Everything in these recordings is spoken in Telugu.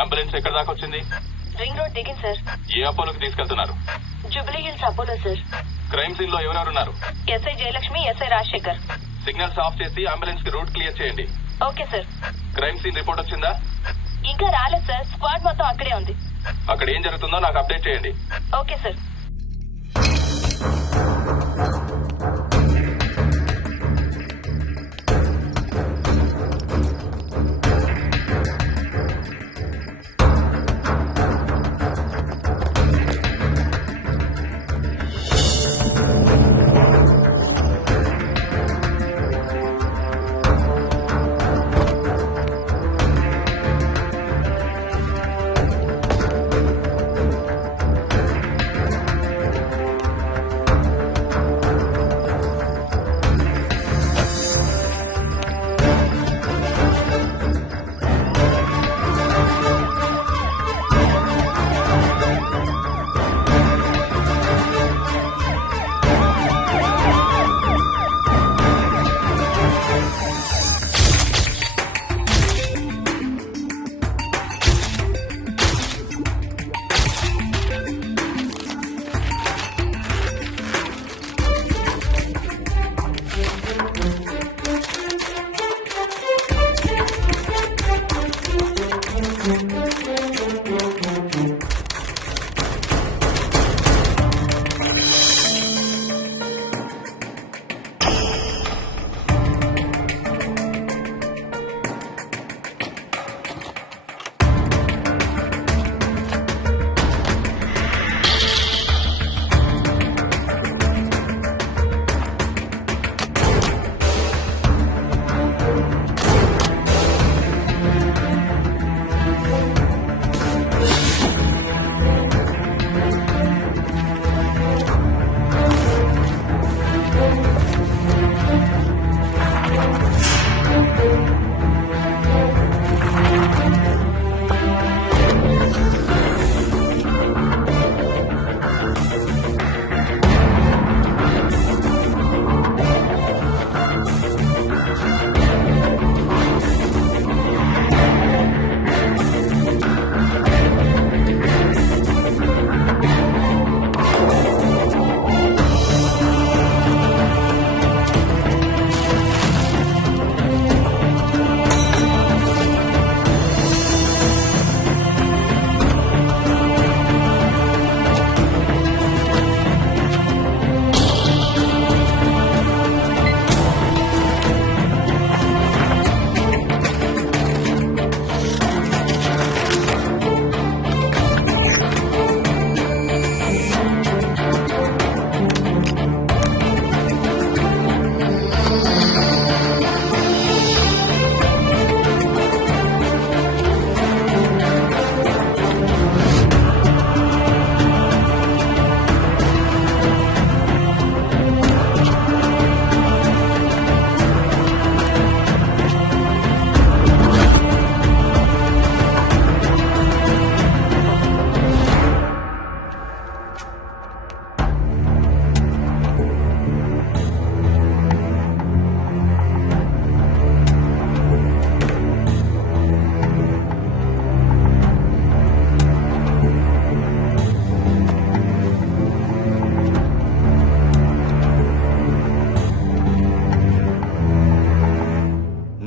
అంబులెన్స్ ఎక్కడ దాకా వచ్చింది? రింగ్ రోడ్ దిగింది సార్. ఏ అపోలోకి తీసుకెళ్తున్నారు? Jubilee Hills Apollo sir. Crime scene లో ఎవరెవరున్నారు? SI Jayalakshmi, SI Rajasekhar. Signals off చేసి అంబులెన్స్ కి రూట్ క్లియర్ చేయండి. Okay sir. Crime scene report వచ్చిందా? ఇంకా రాలేదు సార్. స్క్వాడ్ మొత్తం అక్కడే ఉంది. అక్కడ ఏం జరుగుతుందో నాకు అప్డేట్ చేయండి. Okay sir.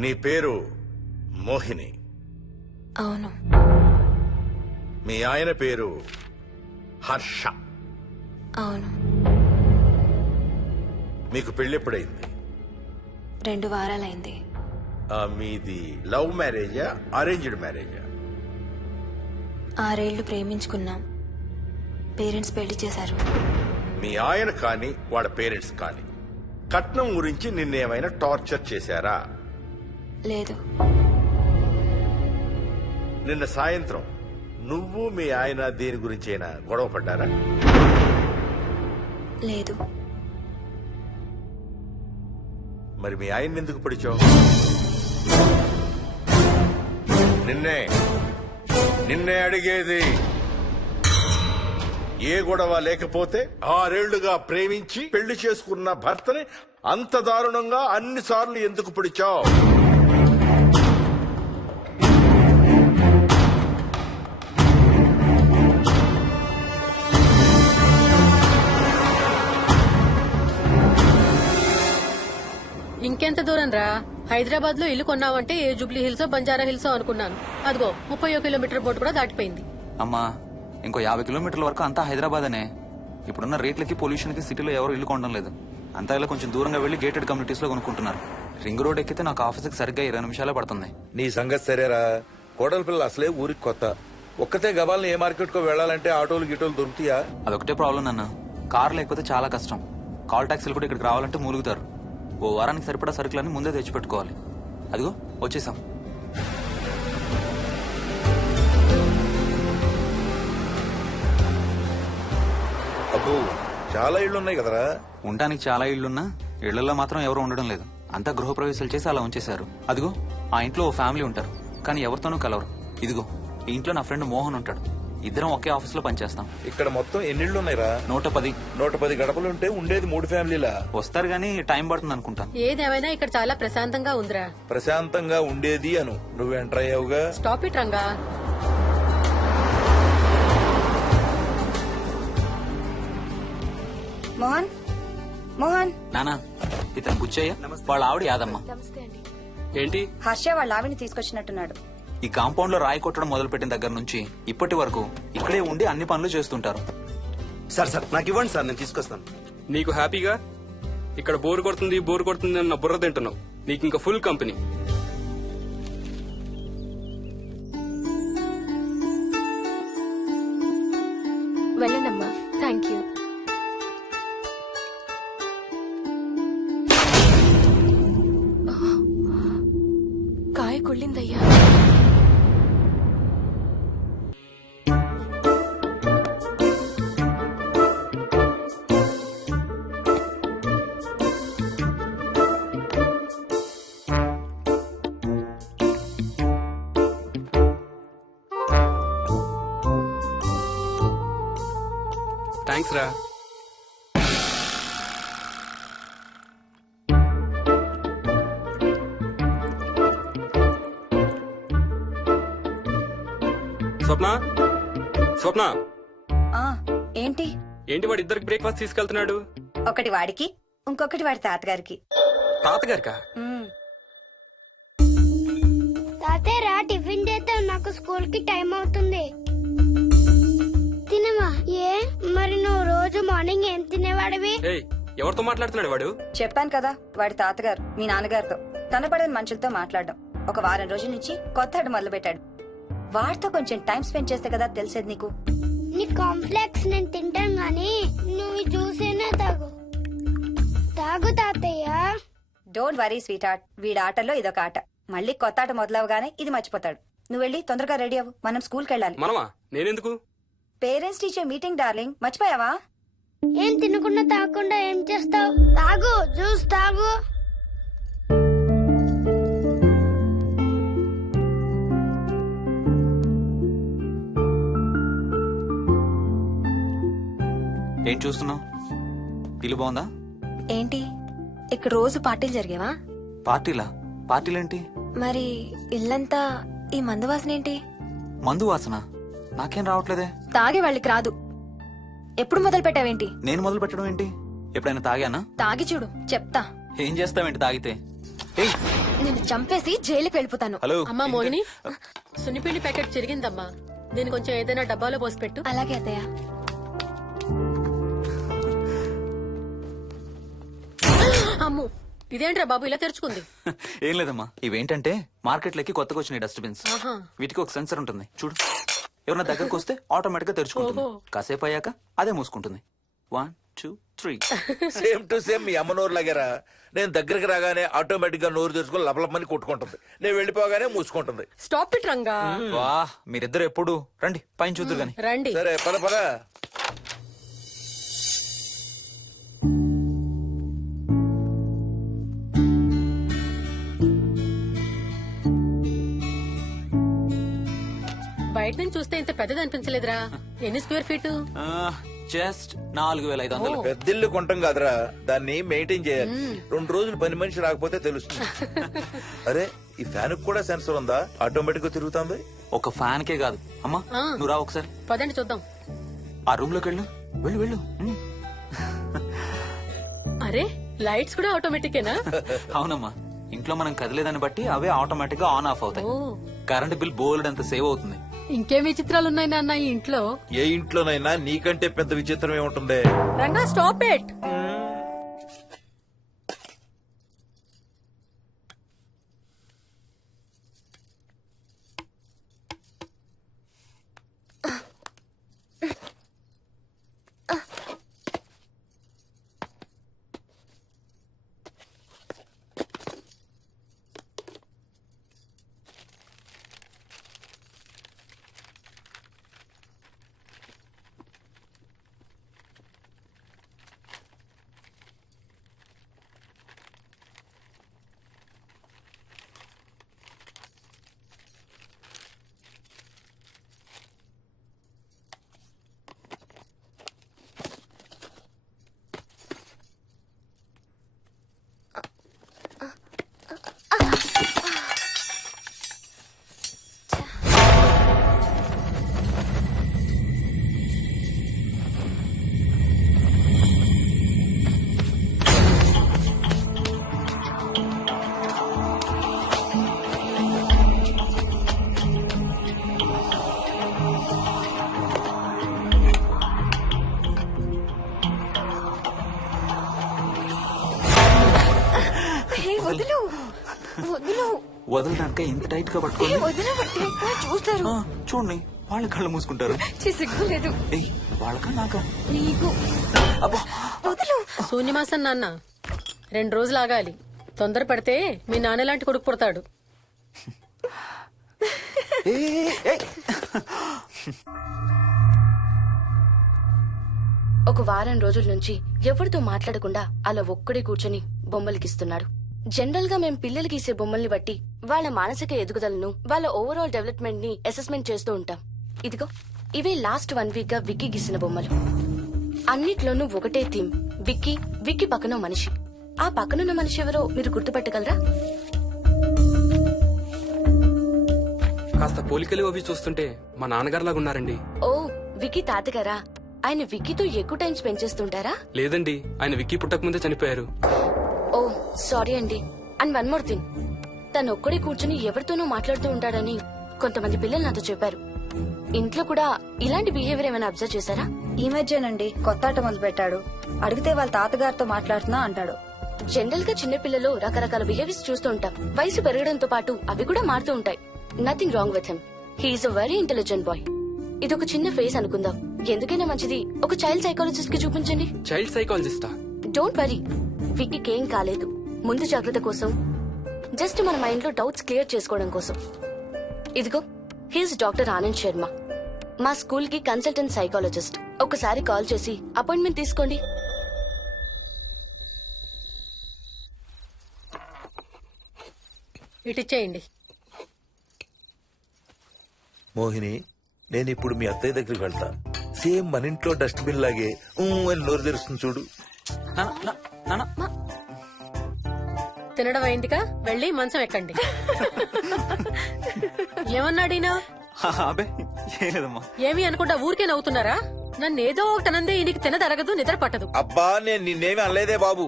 నీ పేరు మోహిని? అవును. మీ ఆయన పేరు హర్ష? అవును. మీకు పెళ్ళెప్పుడైంది? 2 వారాలైంది. మీది లవ్ మ్యారేజా అరేంజ్డ్ మ్యారేజా? 6 ఏళ్లు ప్రేమించుకున్నాం. పేరెంట్స్ పెళ్లి చేశారు. మీ ఆయన కానీ వాళ్ళ పేరెంట్స్ కానీ కట్నం గురించి నిన్నేమైనా టార్చర్ చేశారా? లేదు. నిన్న సాయంత్రం నువ్వు మీ ఆయన దేని గురించైనా గొడవ పడ్డారా? లేదు. మరి మీ ఆయన ఎందుకు పడిచావు? నిన్నే అడిగేది. ఏ గొడవ లేకపోతే 6 ఏళ్లుగా ప్రేమించి పెళ్లి చేసుకున్న భర్తని అంత దారుణంగా అన్నిసార్లు ఎందుకు పిడిచావు? రా. హైదరాబాద్ లో ఇల్లు కొన్నావంటే ఏ జూబ్లీ హిల్స్ బంజారా హిల్స్ అనుకున్నాను. అదిగో 30 కిలోమీటర్ బోర్డు కూడా దాటిపోయింది. అమ్మా ఇంకో 50 కిలోమీటర్ల వరకు అంతా హైదరాబాద్ అనే. ఇప్పుడున్న రేట్లకి పొల్యూషన్ కి సిటీలో ఎవరు ఇల్లు కొనడం లేదు. అంతా ఇలా కొంచెం దూరంగా వెళ్లి గేటెడ్ కమ్యూనిటీస్ లో కొనుక్కుంటున్నారు. రింగ్ రోడ్ ఎక్కితే నాకు ఆఫీస్కి సరిగ్గా 20 నిమిషాలే పడుతుంది. నీ సంగతి సరేరా, కోడల పిల్ల అసలే ఊరికి కొత్త. ఒక్కతే గబాల్ని ఏ మార్కెట్ కో వెళ్ళాలంటే ఆటోలు గిటోలు దొరుకుతాయా? అదొకటే ప్రాబ్లం నాన్న. కార్ లేకపోతే చాలా కష్టం. కాల్ టాక్సీలు కూడా ఇక్కడికి రావాలంటే మూలుగుతారు. ఓ వారానికి సరిపడా సరుకులన్నీ ముందే తెచ్చిపెట్టుకోవాలి. అదిగో వచ్చేసాం. అబ్బో చాలా ఇళ్ళు ఉన్నాయి కదరా. ఉండటానికి చాలా ఇళ్లున్నా ఇళ్లలో మాత్రం ఎవరు ఉండడం లేదు. అంతా గృహప్రవేశాలు చేసి అలా ఉంచేశారు. అదిగో ఆ ఇంట్లో ఓ ఫ్యామిలీ ఉంటారు, కానీ ఎవరితోనూ కలవరు. ఇదిగో ఈ ఇంట్లో నా ఫ్రెండ్ మోహన్ ఉంటాడు. ఇద్దరం ఒకే ఆఫీస్ లో పనిచేస్తాం. ఇక్కడ మొత్తం ఎన్నిళ్ళు ఉన్నాయిరా? 110. 110 గడపలుంటే ఉండేది 3 ఫ్యామిలీలా? వస్తారు గానీ టైం పడుతుంది అనుకుంటాను. ఏదేమైనా ఇక్కడ చాలా ప్రశాంతంగా ఉందిరా. ప్రశాంతంగా ఉండేది అను, నువ్వు ఎంటర్ అయ్యావుగా. Stop it Ranga. మోహన్ మోహన్ నానా ఇతను బుచ్చయ్య, వాళ్ళ ఆవిడ యాదమ్మ. ఏంటి? హర్ష వాళ్ళ ఆవిని తీసుకొచ్చినట్టున్నాడు. ఈ కాంపౌండ్ లో రాయి కొట్టడం మొదలు పెట్టిన దగ్గర నుంచి ఇప్పటి వరకు ఇక్కడే ఉండి అన్ని పనులు చేస్తుంటారు. సార్ నాకు ఇవ్వండి సార్, నేను తీసుకొస్తాను. నీకు హ్యాపీగా ఇక్కడ బోర్ కొడుతుంది అన్న బుర్ర తింటున్నావు. నీకు ఇంకా ఫుల్ కంపెనీ. వెళ్ళండమ్మా. Thank you. కాయ కుళ్ళిందయ్యా. థ్యాంక్స్ రా. స్వప్న ఆ ఏంటి? ఏంటి వాడి ఇద్దరికి బ్రేక్ఫాస్ట్ తీసుకెళ్తున్నాడు? ఒకటి వాడికి, ఇంకొకటి వాడి తాతగారికి. తాతగారికా? ఉమ్, తాతయ్యరా టిఫిన్ చేద్దాం, నాకు స్కూల్ కి టైం అవుతుంది. తినవా? ఏ మరి నువ్వు రోజు మార్నింగ్ ఏం తినేవాడివి? ఏయ్, ఎవరితో మాట్లాడుతున్నాడు వాడు? చెప్పాను కదా వాడి తాతగారు మీ నాన్నగారితో కనపడని మనుషులతో మాట్లాడడం. ఒక వారం రోజుల నుంచి కొత్త ఆట మొదలు పెట్టాడు. వాడితో కొంచెం టైం స్పెండ్ చేస్తే కదా తెలిసేది నీకు. నీ కాంప్లెక్స్ నేను తింటాను గాని నువ్వు జ్యూసేనా తాగు. తాగు తాతయ్య. డోంట్ వరీ స్వీట్ హార్ట్, వీడి ఆటల్లో ఇదొక ఆట. మళ్ళీ కొత్త ఆట మొదలవగానే ఇది మర్చిపోతాడు. నువ్వు వెళ్ళి తొందరగా రెడీ అవ్వు, మనం స్కూల్కి వెళ్ళాలి. మనమా? నేనెందుకు? పేరెంట్స్ టీచర్ మీటింగ్ డార్లింగ్, మర్చిపోయావా? ఏం తినకుండా తాగకుండా ఏం చేస్తావు? తాగు, జ్యూస్ తాగు. ఏం చూస్తున్నావు? ఇల్లు బాగుందా? ఏంటి ఇక్కడ రోజు పార్టీలు జరిగేవా? పార్టీలా? పార్టీలేంటి? మరి ఇల్లంతా ఈ మందు వాసన ఏంటి? మందు వాసన నాకేం రావట్లేదే. తాగే వాళ్ళకి రాదు. ఎప్పుడు మొదలు పెట్టావేంటి? నేను మొదలు పెట్టడం ఏంటి? ఎప్పుడైనా తాగానా? తాగి చూడు, చెప్తా. ఏం చేస్తావేంటి తాగితే? ఏయ్, నేను చంపేసి జైలుకి వెళ్ళిపోతాను. హలో. అమ్మా మోహిని, సున్నిపిండి ప్యాకెట్ చిరిగిందమ్మా. దీని కొంచెం ఏదైనా డబ్బాలో పోసి పెట్టు. అలాగే అత్తయ్య. అమ్ము, ఇదేంట్రా బాబు ఇలా తెరుచుకుంది? ఏం లేదమ్మా, ఇవేంటంటే మార్కెట్లోకి కొత్తగా వచ్చిన డస్ట్బిన్స్. ఆహా. వీటికి ఒక సెన్సర్ ఉంటుంది చూడు. ఎవరన్నా దగ్గరకు వస్తే ఆటోమేటిక్ గా తెరుచుకుంటుంది. ఓహో. కాసేపు అయ్యాక అదే మూసుకుంటుంది. 1 2 3. సేమ్ టు సేమ్ మీ అమ్మ నోరు లాగారా. నేను దగ్గరికి రాగానే ఆటోమేటిక్ గా నోరు తెరుచుకొని లపలపని కొట్టుకుంటుంది. నేను వెళ్ళిపోగానే మూసుకుంటుంది. Stop it Ranga. వా, మీరిద్దరు ఎప్పుడు రండి పైన చూద్దరు గాని. రండి. సరే పద పద. బయట నుంచి చూస్తే ఇంత పెద్దది అనిపించలేదురా. ఎన్ని స్క్వేర్ ఫీట్? జస్ట్ 4500. పెద్దిల్లు కొంటాం కాదురా, దాన్ని మెయింటైన్ చేయాలి. 2 రోజులు పని మనిషి రాకపోతే తెలుస్తుంది. అరే ఈ ఫ్యాన్ కూడా సెన్సర్ ఉందా? ఆటోమేటిక్ గా తిరుగుతుంది. ఒక ఫ్యాన్ కే కాదు. అమ్మా నువ్వు రా ఒకసారి. పదండి చూద్దాం. ఆ రూమ్ లోకి వెళ్ళు. వెళ్ళు వెళ్ళు. అరే లైట్స్ కూడా ఆటోమేటికేనా? అవునమ్మా, ఇంట్లో మనం కదిలేదాన్ని బట్టి అవే ఆటోమేటిక్ గా ఆన్ ఆఫ్ అవుతాయి. ఓ కరెంట్ బిల్ బోల్డ్ అంత సేవ్ అవుతుంది. ఇంకేం విచిత్రాలు ఉన్నాయి నాన్న ఈ ఇంట్లో. ఏ ఇంట్లోనైనా నీకంటే పెద్ద విచిత్రం ఏముంటుంది? Ranga stop it. వదులు వదులు వదలడానికే ఇంత టైట్ గా పట్టుకోండి. వదిలిపెట్టి చూస్తారు. చూడండి, వాళ్ళ కళ్ళు మూసుకుంటారు. సిగ్గులేదు ఏయ్, వాళ్ళకా నాకా? నీకు. అబ్బా, వదులు. శూన్యమాసం నాన్న 2 రోజులు ఆగాలి. తొందర పడితే మీ నాన్న లాంటి కొడుకు పుడతాడు. ఏయ్, ఏయ్. ఒక వారం రోజుల నుంచి ఎవరితో మాట్లాడకుండా అలా ఒక్కడే కూర్చొని బొమ్మలు గీస్తున్నాడు. జనరల్ గా మేం పిల్లలు గీసే బొమ్మల్ని బట్టి వాళ్ళ మానసిక ఎదుగుదలను, వాళ్ళ ఓవరాల్ డెవలప్మెంట్ ని అసెస్మెంట్ చేస్తూ ఉంటాం. ఇదిగో ఇవే లాస్ట్ 1 వీక్ గా విక్కీ గీసిన బొమ్మలు. అన్నిట్లోనూ ఒకటే థీమ్, విక్కీ, విక్కీ పక్కన మనిషి. ఆ పక్కనున్న మనిషి ఎవరో మీరు గుర్తుపట్టగలరా? కాస్త పోలికలు అవి చూస్తుంటే మా నాన్నగారులాగా ఉన్నారండి. ఓ, విక్కీ తాతగారా? ఆయన విక్కీతో ఎక్కువ టైం స్పెండ్ చేస్తుంటారా? లేదండి, ఆయన విక్కీ పుట్టక ముందే చనిపోయారు. ఓ సారీ అండి. అండ్ 1 మోర్ థింగ్, తను ఒక్కడే కూర్చుని ఎవరితోనూ మాట్లాడుతూ ఉంటాడని కొంతమంది పిల్లలు నాతో చెప్పారు. ఇంట్లో కూడా ఇలాంటి బిహేవియర్ ఏమైనా అబ్జర్వ్ చేశారా? ఈ మధ్యనండి కొత్త ఆట మొదలు పెట్టాడు. అడిగితే వాళ్ళ తాతగారితో మాట్లాడుతున్నా అంటాడు. జనరల్ గా చిన్న పిల్లలు రకరకాల బిహేవియర్స్ చూస్తూ ఉంటాం. వయసు పెరగడంతో పాటు అవి కూడా మారుతూ ఉంటాయి. Nothing wrong with him. He's a very intelligent boy. ఇది ఒక చిన్న ఫేస్ అనుకుందాం. ఎందుకైనా మంచిది ఒక చైల్డ్ సైకాలజిస్ట్ కి చూపించండి. చైల్డ్ సైకాలజిస్టా? డోంట్ వరీ, విక్కీకి ఏం కాలేదు. ముందు జాగ్రత్త కోసం, జస్ట్ మన మైండ్ లో డౌట్స్ క్లియర్ చేసుకోవడం కోసం. ఇదిగో, హీస్ డాక్టర్ ఆనంద్ శర్మ, మా స్కూల్ కి కన్సల్టెంట్ సైకాలజిస్ట్. ఒకసారి కాల్ చేసి అపాయింట్మెంట్ తీసుకోండి. ఇటిచ్చేయండి. మోహిని, నేను ఇప్పుడు మీ అత్తయ్య దగ్గరికి వెళ్తా. సేమ్ మన ఇంట్లో డస్ట్బిన్ లాగే అని నోరు తెరుస్తుంది చూడు. తినడం అయిందిగా, వెళ్ళి మంచం ఎక్కండి. ఏమన్నాడీనా? అబే, ఏం లేదమ్మా. ఏమి అనుకుంటా ఊరికే నవ్వుతున్నారా? నన్ను ఏదో ఒకటి అనందే ఈయనకి తినదరగదు, నిద్ర పట్టదు. అబ్బా, నేను నిన్నేమి అనలేదే బాబు.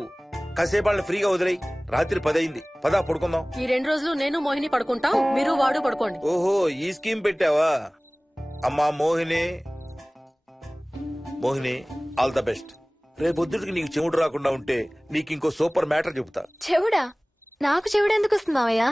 కాసేపు వాళ్ళని ఫ్రీగా వదిలేయి. రాత్రి 10 అయింది, పదా పడుకుందాం. ఈ 2 రోజులు నేను మోహిని పడుకుంటాం, మీరు వాడు పడుకోండి. ఓహో, ఈ స్కీమ్ పెట్టావా? అమ్మా Mohini, Mohini, all the best. రేపొద్దుటికి నీకు చెవుడు రాకుండా ఉంటే నీకు ఇంకో సూపర్ మ్యాటర్ చెబుతా. చెవుడా? నాకు చెవుడు ఎందుకు వస్తుంది మావయ్య?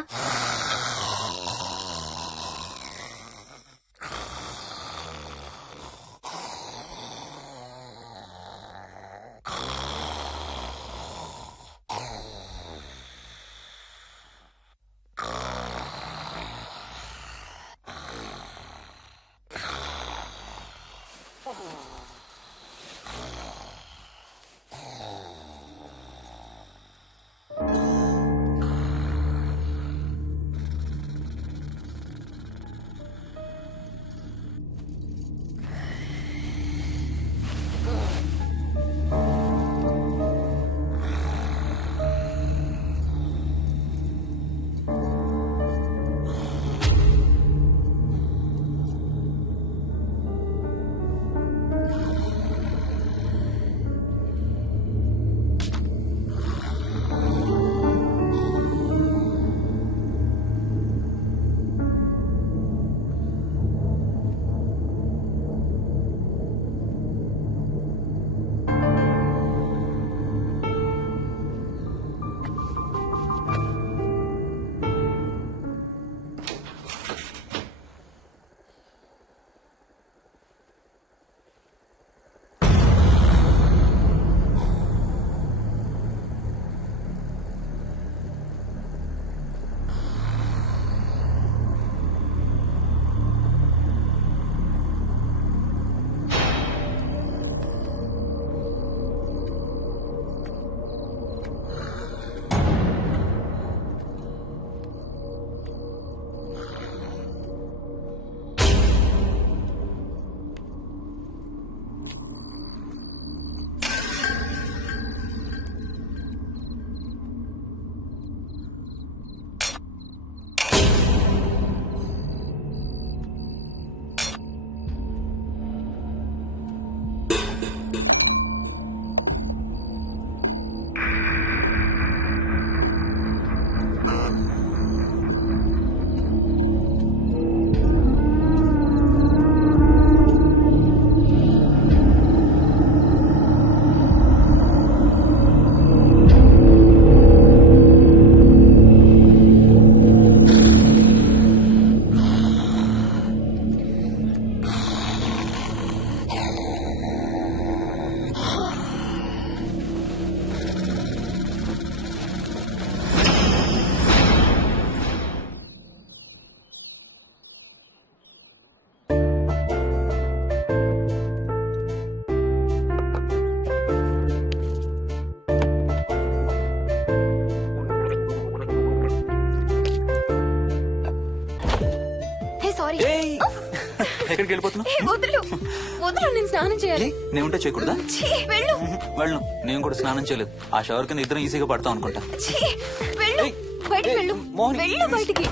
ఎక్కడికి వెళ్ళిపోతున్నావు? ఏ, వదులు వదులు, నేను స్నానం చేయాలి. నేను ఉంటే చేయకూడదా? ఛీ, వెళ్ళు. వెళ్ళను, నేను కూడా స్నానం చేయలేదు. ఆ షవర్ కింద ఇద్దరం ఈజీగా పడతాం అనుకుంటా. ఛీ, వెళ్ళు. ఏయ్, బయటికి ఏయ్, వెళ్ళు. మోహిని, వెళ్ళు బయటికి.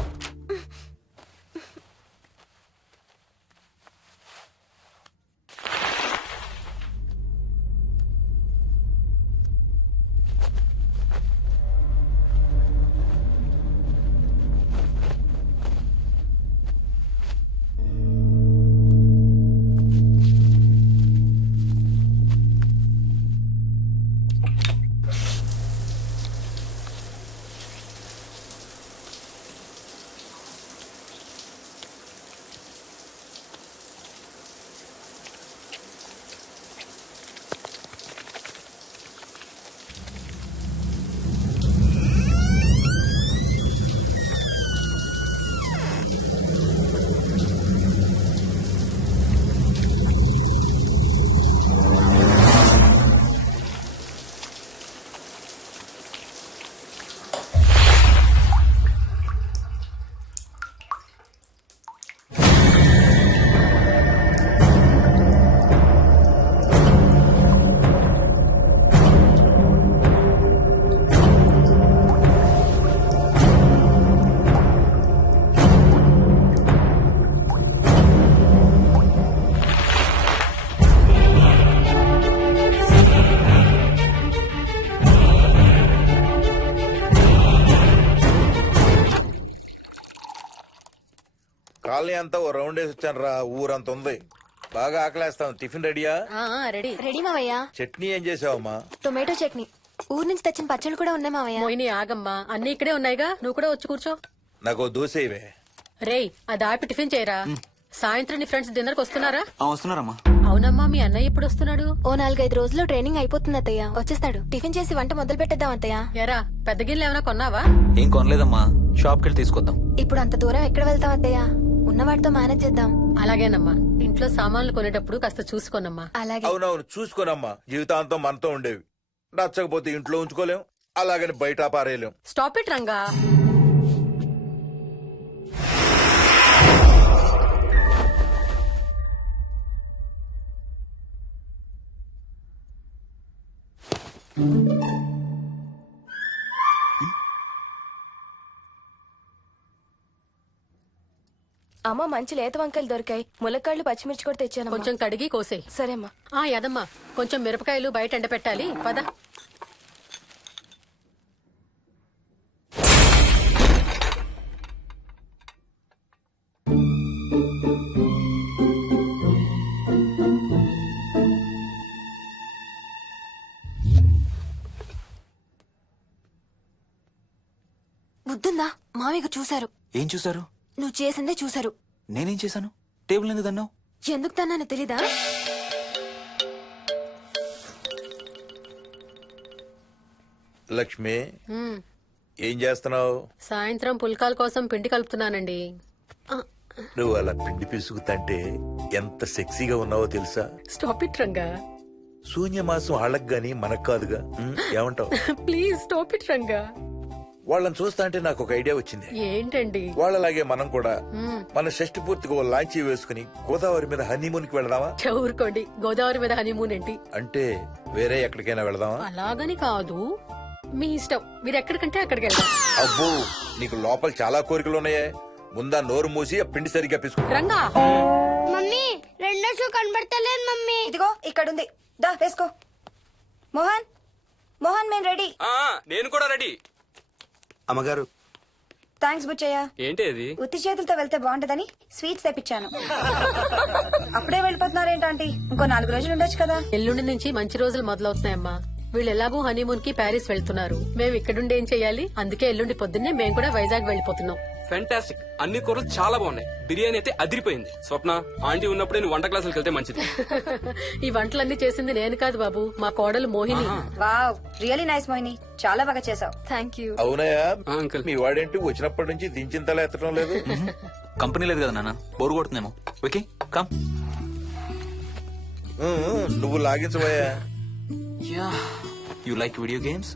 కాలనీ అంతా ఓ రౌండ్ వేసి వచ్చాను రా. ఊరంత ఉంది. బాగా ఆకలేస్తాం. టిఫిన్ రెడీయా? రెడీ. రెడీ మావయ్య. చట్నీ ఏం చేసావమ్మా? టొమాటో చట్నీ. ఊరు నుంచి తెచ్చిన పచ్చళ్ళు కూడా ఉన్నాయి మావయ్య. మోహిని ఆగమ్మా, అన్ని ఇక్కడే ఉన్నాయిగా, నువ్వు కూడా వచ్చి కూర్చో. నాకు దోశ ఇవే. రేయ్, అది ఆపి టిఫిన్ చేయరా. సాయంత్రం నీ ఫ్రెండ్స్ డిన్నర్ కి వస్తున్నారా? వస్తున్నారమ్మా. అవునమ్మా, మీ అన్నయ్య ఎప్పుడు వస్తున్నాడు? ఓ 4-5 రోజుల్లో ట్రైనింగ్ అయిపోతుంది అత్తయ్య. వచ్చేస్తాడు. టిఫిన్ చేసి వంట మొదలు పెట్టేద్దాం అత్తయ్య. ఎరా, పెద్ద గిన్నెలు ఏమైనా కొన్నావా? ఏం కొనలేదమ్మా, షాప్కి వెళ్ళి తీసుకొద్దాం. ఇప్పుడు అంత దూరం ఎక్కడ వెళ్తాం అత్తయ్య? ఉన్న వాటితో మేనేజ్ చేద్దాం. అలాగేనమ్మా, ఇంట్లో సామాన్లు కొనేటప్పుడు కాస్త చూసుకోనమ్మా. అలాగే. అవునవును, చూసుకోనమ్మా. జీవితాంతం మనతో ఉండేవి. నచ్చకపోతే ఇంట్లో ఉంచుకోలేం, అలాగని బయట పారేయలేం. Stop it Ranga. అమ్మ, మంచి లేత వంకాయలు దొరికాయి. ములక్కాళ్ళు, పచ్చిమిర్చి కూడా తెచ్చాను. కొంచెం కడిగి కోసేయ్. సరేమ్మా. యదమ్మా, కొంచెం మిరపకాయలు బయట ఎండబెట్టాలి. పద. బుద్ధుందా? మామయ్య చూశారు. ఏం చూసారు? నువ్వు చేసిందే చూశారు. నేనేం చేశాను? టేబుల్ ఎందుకు దన్నావు? ఎందుకు తన్నాను తెలీదా? లక్ష్మి, ఏం చేస్తున్నావు? సాయంత్రం పుల్కాల కోసం పిండి కలుపుతున్నానండి. నువ్వు అలా పిండి పిసుకుతంటే ఎంత సెక్సీగా ఉన్నావో తెలుసా? Stop it Ranga. శూన్యమాసం వాళ్ళకి గాని మనకు కాదుగా. ఏమంటావు? Please stop it Ranga. వాళ్ళని చూస్తా అంటే నాకు ఒక ఐడియా వచ్చింది. ఏంటండి? వాళ్ళలాగే మనం కూడా మన షష్టి పూర్తిగా ఓ లాంచీ వేసుకుని గోదావరి మీద హనీమూన్ కి వెళదామా? ఊరుకోండి, గోదావరి మీద హనీమూన్ ఏంటి? అంటే వేరే ఎక్కడికైనా వెళదామా? అలాగని కాదు, మీ ఇష్టం. మీరు ఎక్కడికంటే అక్కడికి వెళ్దాం. అబ్బో, నీకు లోపల చాలా కోరికలు ఉన్నాయే. ముందా నోరు మూసి ఆ పిండి సరిగ్గా పిసుకు. రంగా. మమ్మీ, రెండో షూ కనబడతలేదు మమ్మీ. ఇదిగో ఇక్కడుంది, దా వేసుకో. మోహన్, మోహన్, మేము రెడీ. నేను కూడా రెడీ. అమ్మగారు, థ్యాంక్స్ బుచ్చయ్య. ఏంటి అది? ఉత్తి చేతులతో వెళ్తే బాగుంటదని స్వీట్స్ తెప్పించాను. అప్పుడే వెళ్ళిపోతున్నారేంటంటీ? ఇంకో 4 రోజులు ఉండొచ్చు కదా. ఎల్లుండి నుంచి మంచి రోజులు మొదలవుతున్నాయమ్మా. వీళ్ళు ఎలాగూ హనీమూన్ కి ప్యారిస్ వెళ్తున్నారు. మేము ఇక్కడుండి ఏం చెయ్యాలి? అందుకే ఎల్లుండి పొద్దున్నే మేము కూడా వైజాగ్ వెళ్ళిపోతున్నాం. ఫెంటాస్టిక్. అన్ని కూరలు చాలా బాగున్నాయి. బిర్యానీ అయితే అదిరిపోయింది. స్వప్న, ఆంటీ ఉన్నప్పుడే నువ్వు వంట క్లాసులకు వెళ్తే మంచిది. ఈ వంటలన్నీ చేసింది నేను కాదు బాబు, మా కోడలు Mohini. Wow, really nice Mohini, చాలా బాగా చేసావు. Thank you. అవునయా? అంకుల్. మీ వాడేంటి వచ్చినప్పటి నుంచి దించిన తల ఎత్తడం లేదు? కంపెనీ లేదు కదా నాన్న, బోరు కొడుతుందేమో. Okay, come. నువ్వు లాగించబోయా? You like video games?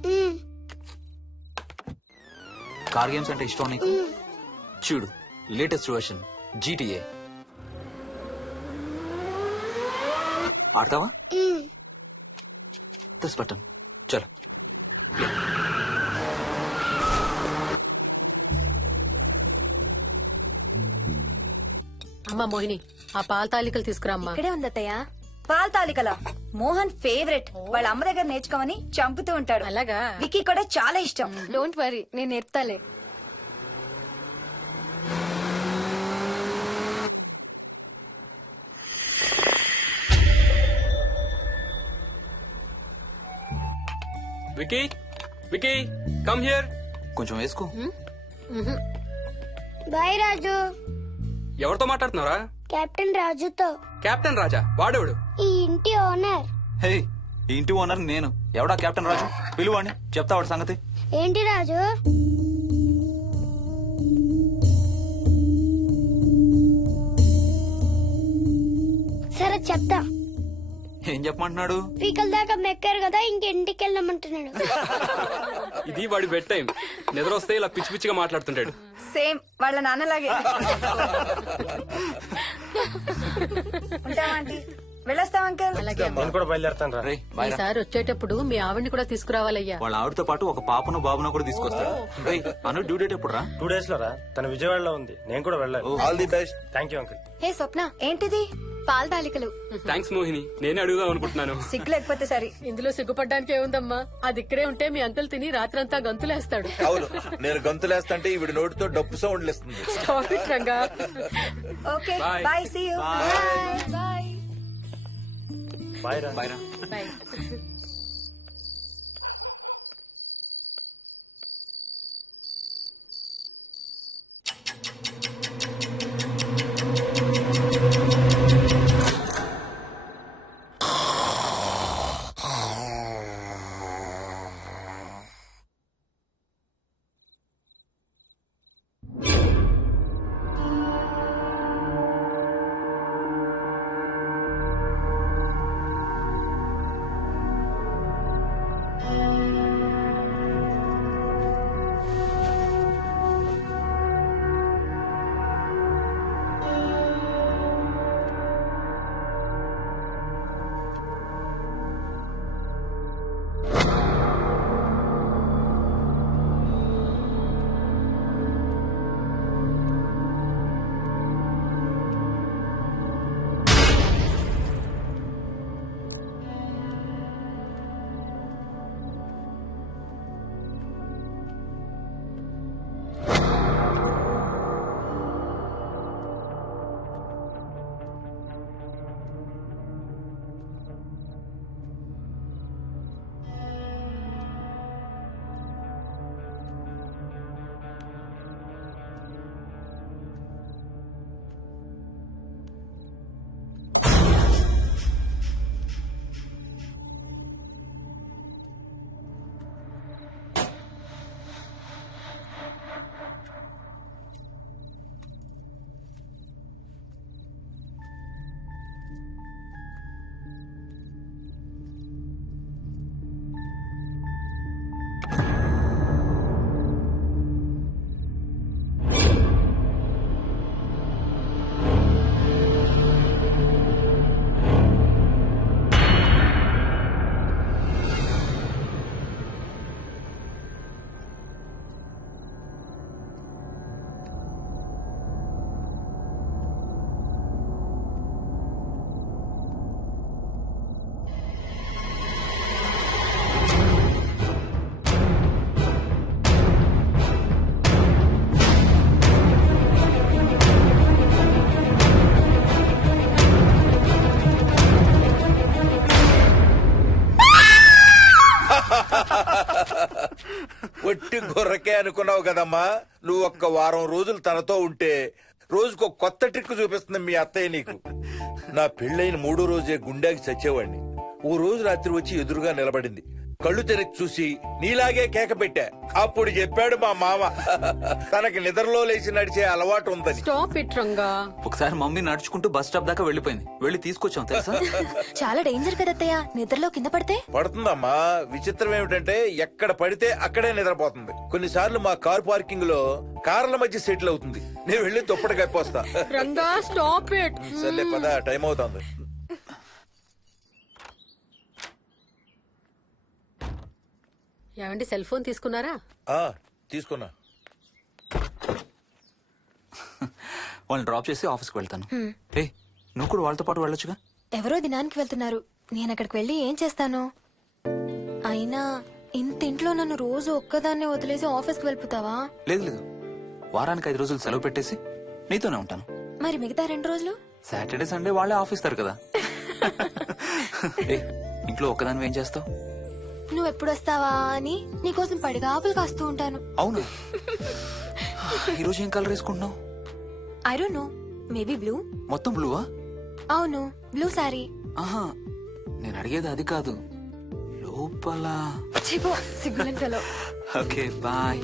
Car games అంటే ఇష్టం నీకు? చూడు, లేటెస్ట్ వర్షన్ GTA. ఆడతావా ఉమ్. దస్ బటన్ చలో. అమ్మా మోహిని ఆ పాల తాలికలు తీసుకురా అమ్మా. ఇక్కడే ఉంది అత్తయ్య. పాల్ తాలికల మోహన్ ఫేవరెట్. వాళ్ళ అమ్మ దగ్గర నేర్చుకోమని చంపుతూ ఉంటాడు. అలాగా విక్కీ కూడా చాలా ఇష్టం. డోంట్ వరీ, నేను నేర్పుతాలే. Vicky, Vicky, come here. కొంచెం వేసుకో. బాయ్ రాజు. ఎవరితో మాట్లాడుతున్నారా? కెప్టెన్ రాజుతో. కెప్టెన్ రాజా? వాడేవాడు? ఈ ఇంటి ఓనర్. హే, ఈ ఇంటి ఓనర్ నేను. ఎవడా కెప్టెన్ రాజు? పిలువాడిని, చెప్తా వాడి సంగతి. ఏంటి రాజు? సరే చెప్తా. ఏం చెప్పమంటున్నాడు? పీకల దాకా మెక్కారు కదా, ఇంటికి వెళ్ళమంటున్నాడు. ఇది వాడి బెడ్ టైం. నిద్ర వస్తే ఇలా పిచ్చి పిచ్చిగా మాట్లాడుతుంటాడు. సేమ్ వాళ్ళ నాన్నలాగే. ఉంటావా ఆంటీ? వెళ్ళొస్తాం అంకల్. అలాగే నేను కూడా బయలుదేరతాను రా. రేయ్, బాయ్ రా. ఈసారి వచ్చేటప్పుడు మీ ఆవిడ్ని కూడా తీసుకురావాలయ్యా. వాళ్ళ ఆవిడతో పాటు ఒక పాపను బాబును కూడా తీసుకొస్తాడు. రేయ్, అను డ్యూ డేట్ ఎప్పుడు రా? 2 days లో రా. తన విజయవాడలో ఉంది, నేను కూడా వెళ్ళాలి. All the best. Thank you uncle. Hey Swapna, ఏంటిది? పాల తాలికలు. థ్యాంక్స్ మోహిని, నేనే అడుగుదాం అనుకుంటున్నాను. సిగ్గు లేకపోతే సరే. ఇందులో సిగ్గుపడ్డానికి ఏముందంమ్మా, అది ఇక్కడే ఉంటే మీ అంకుల్ తిని రాత్రంతా గంతులేస్తాడు. అవును, నేను గంతులేస్తంటే ఈవిడ నోటితో డప్పు సౌండ్లు ఇస్తుంది. Stop it, Ranga. Okay Bye. Bye, see you. Bye. Bye రా. బాయ్ రా. Bye. ఒట్టి గొర్రకే అనుకున్నావు కదమ్మా. నువ్వు ఒక్క వారం రోజులు తనతో ఉంటే రోజుకో కొత్త ట్రిక్ చూపిస్తుంది మీ అత్తయ్య నీకు. నా పెళ్ళైన 3వ రోజే గుండెకి చచ్చేవాడిని. ఓ రోజు రాత్రి వచ్చి ఎదురుగా నిలబడింది. కళ్ళు తెరిచి చూసి నీలాగే కేక పెట్టా. అప్పుడు చెప్పాడు మా మామ తనకి నిద్రలో లేచి నడిచే అలవాటు ఉందని. Stop it, Ranga. ఒకసారి మమ్మీ నడుచుకుంటూ బస్ స్టాప్ దాకా వెళ్ళిపోయింది. వెళ్ళి తీసుకొచ్చాం తెలుసా. చాలా డేంజర్ కదా అత్తయ్య, నిద్రలో కింద పడితే. పడుతుందమ్మా. విచిత్రం ఏమిటంటే ఎక్కడ పడితే అక్కడే నిద్రపోతుంది. కొన్నిసార్లు మా కార్ పార్కింగ్ లో కార్ల మధ్య సెటిల్ అవుతుంది. నేను వెళ్ళి దుప్పటి కప్పొస్తా. Ranga, stop it. సర్లే పద, టైం అవుతుంది. ఏమండి సెల్ ఫోన్ తీసుకున్నారా? ఆ, తీసుకున్నా. వాళ్ళని డ్రాప్ చేసి ఆఫీస్కి వెళ్తాను. ఏ నువ్వు కూడా వాళ్ళతో పాటు వెళ్ళొచ్చుగా. ఎవరో దినానికి వెళ్తున్నారు, నేను అక్కడికి వెళ్ళి ఏం చేస్తాను? అయినా ఇంత ఇంట్లో నన్ను రోజు ఒక్కదాన్నే వదిలేసి ఆఫీస్కి వెళ్ళిపోతావా? లేదు లేదు, వారానికి 5 రోజులు సెలవు పెట్టేసి నీతోనే ఉంటాను. మరి మిగతా 2 రోజులు? సాటర్డే సండే వాళ్ళే ఆఫీస్ తారు కదా. ఏ ఇంట్లో ఒక్కదాని ఏం చేస్తావు? నువ్వు ఎప్పుడు వస్తావా అని నీకోసం పడిగాపులు కాస్తూ ఉంటాను. అవును. ఈరోజు ఏం కలర్ వేసుకుంటున్నావు? I don't know, maybe blue. మొత్తం బ్లూవా? అవును, బ్లూ సారీ. ఆహా, నేను అడిగేది అది కాదు, లోపల. సిగ్గులేని ఫెలో. Okay bye.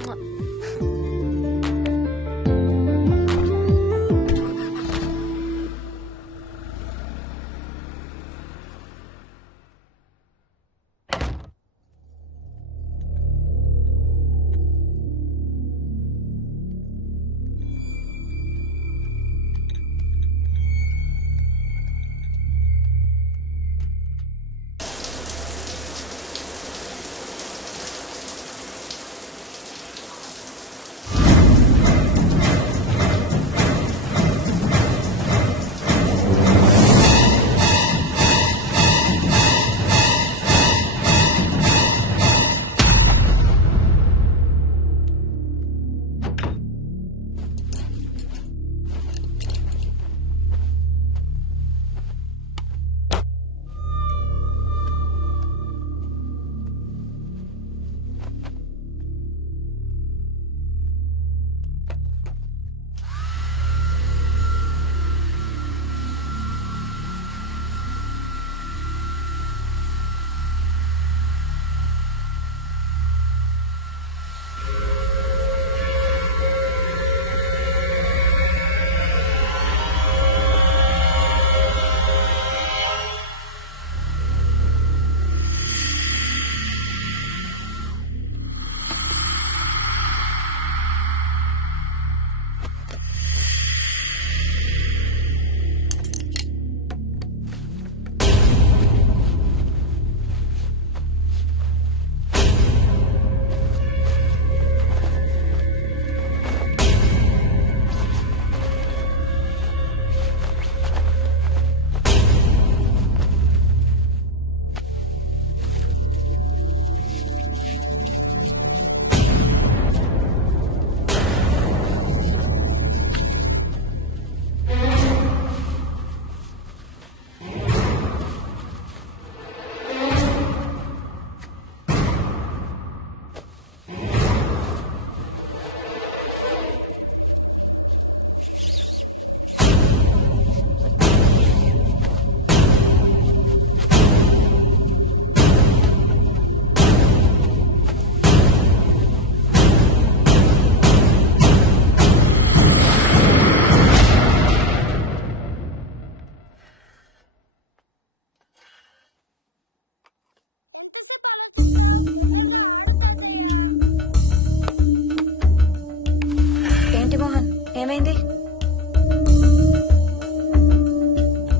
ఏంటి మోహన్, ఏమైంది?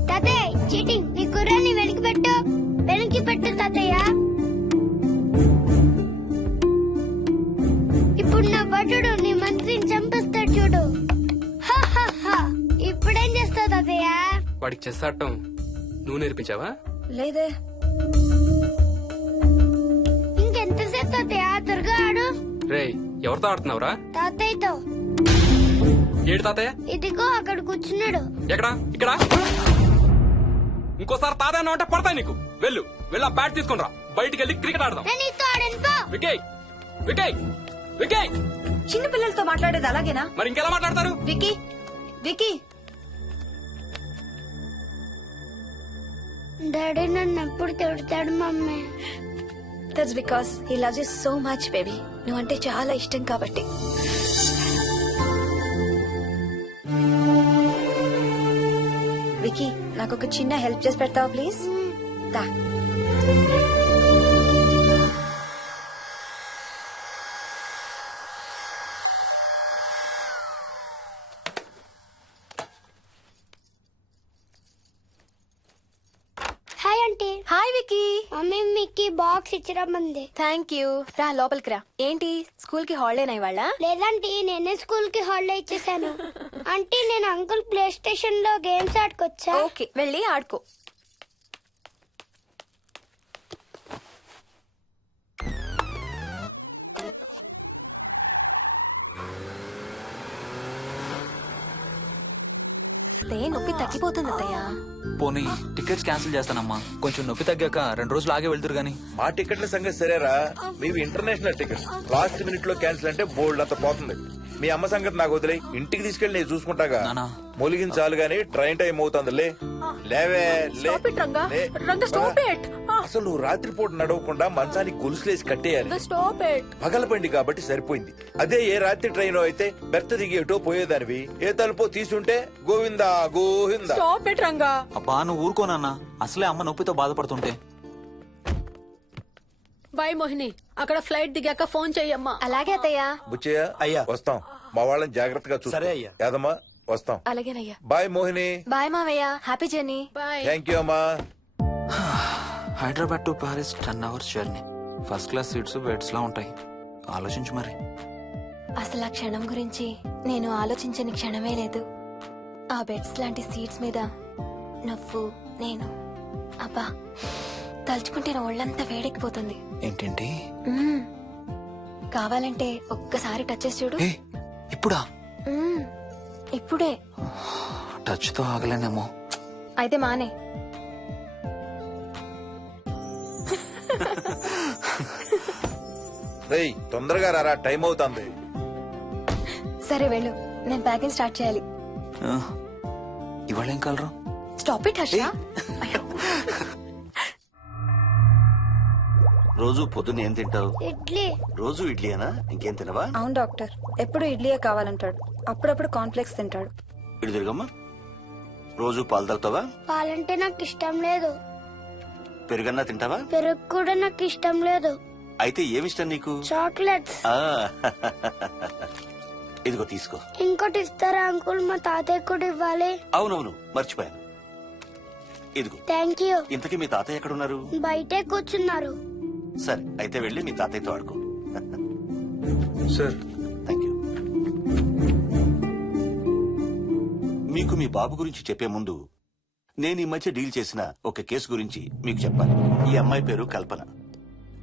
తాతయ్య చీటింగ్, నీ కుర్రాన్ని వెనక్కి పెట్టు, వెనక్కి పెట్టు తాతయ్య. ఇప్పుడు నా భటుడు నీ మంత్రిని చంపేస్తాడు చూడు. హా, హా, హా. ఇప్పుడేం చేస్తావు తాతయ్య? వాడికి చెస్ ఆడటం నువ్వు నేర్పించావా? లేదే. ఇంకెంతసేపు తాతయ్య? త్వరగా ఆడు. రేయ్, ఎవరితో ఆడుతున్నావురా? తాతయ్యతో. ఏడు తాతయ్య? ఇదిగో అక్కడ కూర్చున్నాడు. ఎక్కడా? ఇక్కడ. ఇంకోసారి తాతయ్య అన్నావు అంటే పడతాయి నీకు. వెళ్ళు, వెళ్ళి ఆ బ్యాట్ తీసుకుని రా, బయటికి వెళ్ళి క్రికెట్ ఆడదాం. నేను నీతో ఆడను పో. వికయ్, వికయ్, వికయ్. చిన్న పిల్లలతో మాట్లాడేది అలాగేనా? మరి ఇంకెలా మాట్లాడతారు? Wiki, wiki. డాడీ నన్ను ఎప్పుడు తిడతాడు mummy. That's because he loves you so much baby. నువ్వంటే చాలా ఇష్టం కాబట్టి. వికీ, నాకు ఒక చిన్న హెల్ప్ చేసి పెడతావా ప్లీజ్? దా. Hi aunty. Hi Vicky. Mummy మీకు బాక్స్ ఇచ్చిరమ్మంది. Thank you. రా లోపలికి రా. ఏంటి స్కూల్ కి హాలిడేనా ఇవాళ? లేదంటే నేనే స్కూల్ కి హాలిడే ఇచ్చేసాను. అంటే నేను అంకుల్ ప్లే స్టేషన్ లో గేమ్స్ ఆడుకోవచ్చా? ఓకే, వెళ్ళి ఆడుకో. నొప్పి తగ్గిపోతుంది అత్తయ్య. పోనీ టికెట్స్ క్యాన్సిల్ చేస్తానమ్మా. కొంచెం నొప్పి తగ్గాక 2 రోజులు ఆగే వెళ్తురు గానీ. మా టికెట్ల సంగతి సరేరా, మీవి ఇంటర్నేషనల్ టికెట్స్. లాస్ట్ మినిట్ లో క్యాన్సిల్ అంటే బోల్డ్ అంత పోతుంది. మీ అమ్మ సంగతి నాకు వదిలే, ఇంటికి తీసుకెళ్ళి నేను చూసుకుంటాగా. నానా. మొలిగించాలు గాని ట్రైన్ టైం అవుతుంది. లేవే లే. Stop it, Ranga. లే. Ranga, stop it. అసలు నువ్వు రాత్రిపూట నడవకుండా మంచానికి గొలుసులేసి కట్టేయాలి. Stop it. పగలబండి కాబట్టి సరిపోయింది. అదే ఏ రాత్రి ట్రైన్ అయితే బెర్త దిగి ఎటో పోయేదానివి. ఏ తలుపో తీసుంటే గోవిందా గోవిందా. Stop it Ranga. అబ్బా నువ్వు ఊరుకోనన్నా, అసలే అమ్మ నొప్పితో బాధపడుతుంటే. బాయ్ మోహిని, అక్కడ ఫ్లైట్ దిగాక ఫోన్ చెయ్యమ్మా. అలాగే అత్తయ్య. బుచ్చయ్య అయ్యా. వస్తాం. మా వాళ్ళని జాగ్రత్తగా చూసుకో. సరే అయ్యా. యాదమ్మా వస్తాం. అలాగేనయ్యా. బాయ్ మోహిని. బాయ్ మావయ్య. Happy journey. Bye. Thank you అమ్మా. Hyderabad to Paris 10 hours journey. First class seats beds లా ఉంటాయి. ఆలోచించు మరి. అసలు ఆ క్షణం గురించి నేను ఆలోచించని క్షణమే లేదు. ఆ బెడ్స్ లాంటి సీట్స్ మీద నువ్వు నేను, అబ్బా తలుచుకుంటే నా ఒళ్ళంతా వేడెక్కిపోతుంది. ఏంటేంటి? మ్మ్. కావాలంటే ఒక్కసారి టచ్ చేసి చూడు. ఏ ఇప్పుడా? మ్మ్. ఇప్పుడే. టచ్ తో ఆగలేనేమో. అయితే మానే. రేయ్ తొందరగా రారా, టైం అవుతుంది. సరే వెళ్ళు, నేను ప్యాకింగ్ స్టార్ట్ చేయాలి. ఆ, ఇవాళ ఏం కలరు? Stop it Harsha. రోజు పొద్దున్న ఏం తింటావు? ఇడ్లీ. రోజు ఇడ్లీనా? ఇంకేం తినవా? అవును డాక్టర్, ఎప్పుడు ఇడ్లీయే కావాలంటాడు. అప్పుడప్పుడు కాన్ఫ్లెక్స్ తింటాడు. ఇటు తిరగమ్మా. రోజు పాలు తాగుతావా? పాలంటే నాకు ఇష్టం లేదు. పెరుగన్నా తింటావా? పెరుగు కూడా నాకు ఇష్టం లేదు. అయితే ఏమిష్టం నీకు? చాక్లెట్స్. ఆ, ఇదిగో తీసుకో. ఇంకోటి ఇస్తారా అంకుల్? మా తాతయ్య కూడా ఇవ్వాలి. అవునవును మర్చిపోయాను. ఇదిగో. Thank you. ఇంతకీ మీ తాతయ్య ఎక్కడున్నారు? బయటే కూర్చున్నారు. సరే అయితే వెళ్ళి మీ తాతయ్యతో ఆడుకో. Sir thank you. మీకు మీ బాబు గురించి చెప్పే ముందు నేను ఈ మధ్య డీల్ చేసిన ఒక కేసు గురించి మీకు చెప్పాలి. ఈ అమ్మాయి పేరు కల్పన.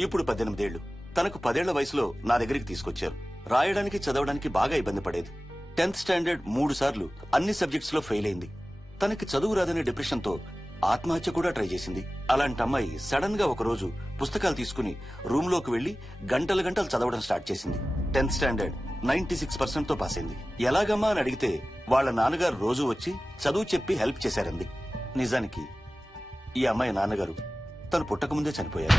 ఇప్పుడు 18 ఏళ్లు. తనకు 10 ఏళ్ల వయసులో నా దగ్గరికి తీసుకొచ్చారు. రాయడానికి చదవడానికి బాగా ఇబ్బంది పడేది. 10th స్టాండర్డ్ 3 సార్లు అన్ని సబ్జెక్ట్స్ లో ఫెయిల్ అయింది. తనకి చదువు రాదనే డిప్రెషన్ తో ఆత్మహత్య కూడా ట్రై చేసింది. అలాంటి అమ్మాయి సడన్ గా ఒక రోజు పుస్తకాలు తీసుకుని రూమ్ లోకి వెళ్లి గంటలు గంటలు చదవడం స్టార్ట్ చేసింది. 10th స్టాండర్డ్ 96% తో పాస్ అయింది. ఎలాగమ్మా అని అడిగితే వాళ్ళ నాన్నగారు రోజు వచ్చి చదువు చెప్పి హెల్ప్ చేశారంది. నిజానికి ఈ అమ్మాయి నాన్నగారు తను పుట్టకముందే చనిపోయారు.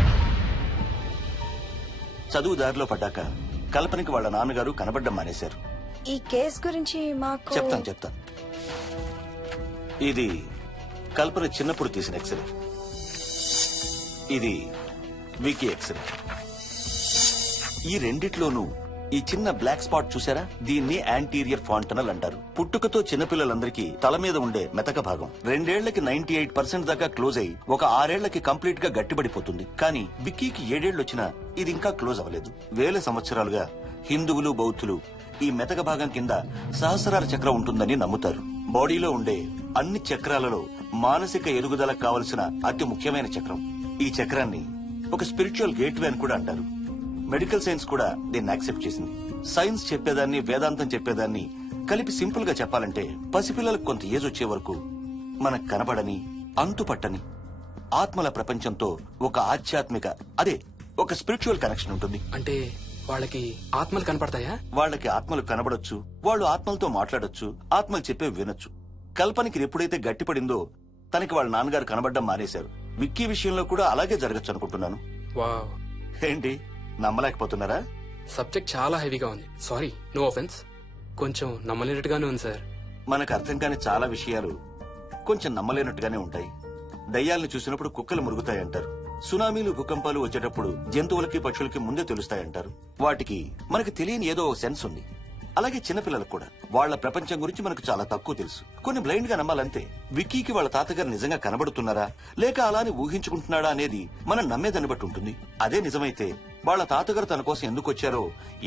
చదువు దారిలో పడ్డాక కల్పనకి వాళ్ళ నాన్నగారు కనబడ్డం మానేశారు. ఈ కేస్ గురించి మాకు చెప్తాను. ఇది కల్పన చిన్నప్పుడు తీసిన ఎక్స్రే. ఇది వికీ ఎక్స్రే. ఈ రెండిట్లోనూ ఈ చిన్న బ్లాక్ స్పాట్ చూసారా? దీన్ని యాంటీరియర్ ఫాంటనల్ అంటారు. పుట్టుకతో చిన్నపిల్లలందరికీ తల మీద ఉండే మెతక భాగం 2 ఏళ్లకి 98% దాకా క్లోజ్ అయి ఒక 6 ఏళ్లకి కంప్లీట్ గా గట్టిపడిపోతుంది. కానీ విక్కీకి 7 ఏళ్లు వచ్చినా ఇది ఇంకా క్లోజ్ అవ్వలేదు. వేల సంవత్సరాలుగా హిందువులు బౌద్ధులు ఈ మెతక భాగం కింద సహస్రార చక్రం ఉంటుందని నమ్ముతారు. బాడీలో ఉండే అన్ని చక్రాలలో మానసిక ఎదుగుదలకు కావలసిన అతి ముఖ్యమైన చక్రం. ఈ చక్రాన్ని ఒక స్పిరిచువల్ గేట్వే అని కూడా అంటారు. మెడికల్ సైన్స్ కూడా దీన్ని యాక్సెప్ట్ చేసింది. సైన్స్ చెప్పేదాన్ని వేదాంతం చెప్పేదాన్ని కలిపి సింపుల్ గా చెప్పాలంటే పసిపిల్లలకు కొంత ఏజ్ వచ్చే వరకు మనకు కనబడని అంతుపట్టని ఆత్మల ప్రపంచంతో ఒక ఆధ్యాత్మిక అదే ఒక స్పిరిచువల్ కనెక్షన్ ఉంటుంది. అంటే వాళ్ళకి ఆత్మలు కనపడతాయా? వాళ్ళకి ఆత్మలు కనబడొచ్చు, వాళ్ళు ఆత్మలతో మాట్లాడొచ్చు, ఆత్మలు చెప్పే వినొచ్చు. కల్పనకి ఎప్పుడైతే గట్టిపడిందో తనకి వాళ్ళ నాన్నగారు కనబడ్డం మానేశారు. విక్కీ విషయంలో కూడా అలాగే జరగచ్చు అనుకుంటున్నాను. వావ్, ఏంటి నమ్మలేకపోతున్నారా? సబ్జెక్ట్ చాలా హెవీగా ఉంది. Sorry, no offence. కొంచెం నమ్మలేనట్టుగానే ఉంది సార్. మనకు అర్థం కాని చాలా విషయాలు కొంచెం నమ్మలేనట్టుగానే ఉంటాయి. దయ్యాలను చూసినప్పుడు కుక్కలు మురుగుతాయంటారు. సునామీలు భూకంపాలు వచ్చేటప్పుడు జంతువులకి పక్షులకి ముందే తెలుస్తాయంటారు. వాటికి మనకి తెలియని ఏదో సెన్స్ ఉంది. అలాగే చిన్నపిల్లలకు కూడా వాళ్ళ ప్రపంచం గురించి మనకు చాలా తక్కువ తెలుసు. కొన్ని బ్లైండ్ గా నమ్మాలంతే. విక్కీకి వాళ్ళ తాతగారు నిజంగా కనబడుతున్నారా లేక అలానే ఊహించుకుంటున్నాడా అనేది మనం నమ్మేదాన్ని బట్టి ఉంటుంది. అదే నిజమైతే వాళ్ళ తాతగారు తన కోసం ఎందుకు వచ్చారో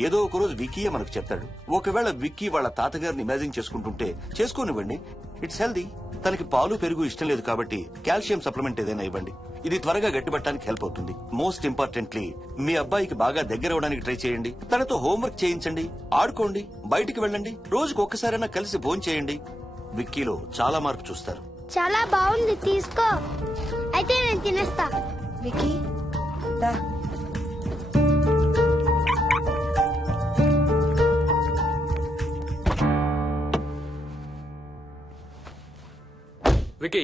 ఏదో ఒక రోజు విక్కీయే మనకు చెప్తాడు. ఒకవేళ విక్కీ వాళ్ళ తాతగారిని ఇమాజిన్ చేసుకుంటుంటే చేసుకోనివ్వండి, ఇట్స్ హెల్దీ. తనకి పాలు పెరుగు ఇష్టం లేదు కాబట్టి కాల్షియం సప్లిమెంట్ ఏదైనా ఇవ్వండి. ఇది త్వరగా గట్టిపట్టడానికి హెల్ప్ అవుతుంది. మోస్ట్ ఇంపార్టెంట్లీ మీ అబ్బాయికి బాగా దగ్గర అవడానికి ట్రై చేయండి. తనతో హోంవర్క్ చేయించండి, ఆడుకోండి, బయటికి వెళ్ళండి, రోజుకు ఒక్కసారైనా కలిసి భోజనం చేయండి. విక్కీలో చాలా మార్పు చూస్తారు. చాలా బాగుంది, తీసుకో. అయితే నేను తినేస్తా. వికీ దా. Vicky,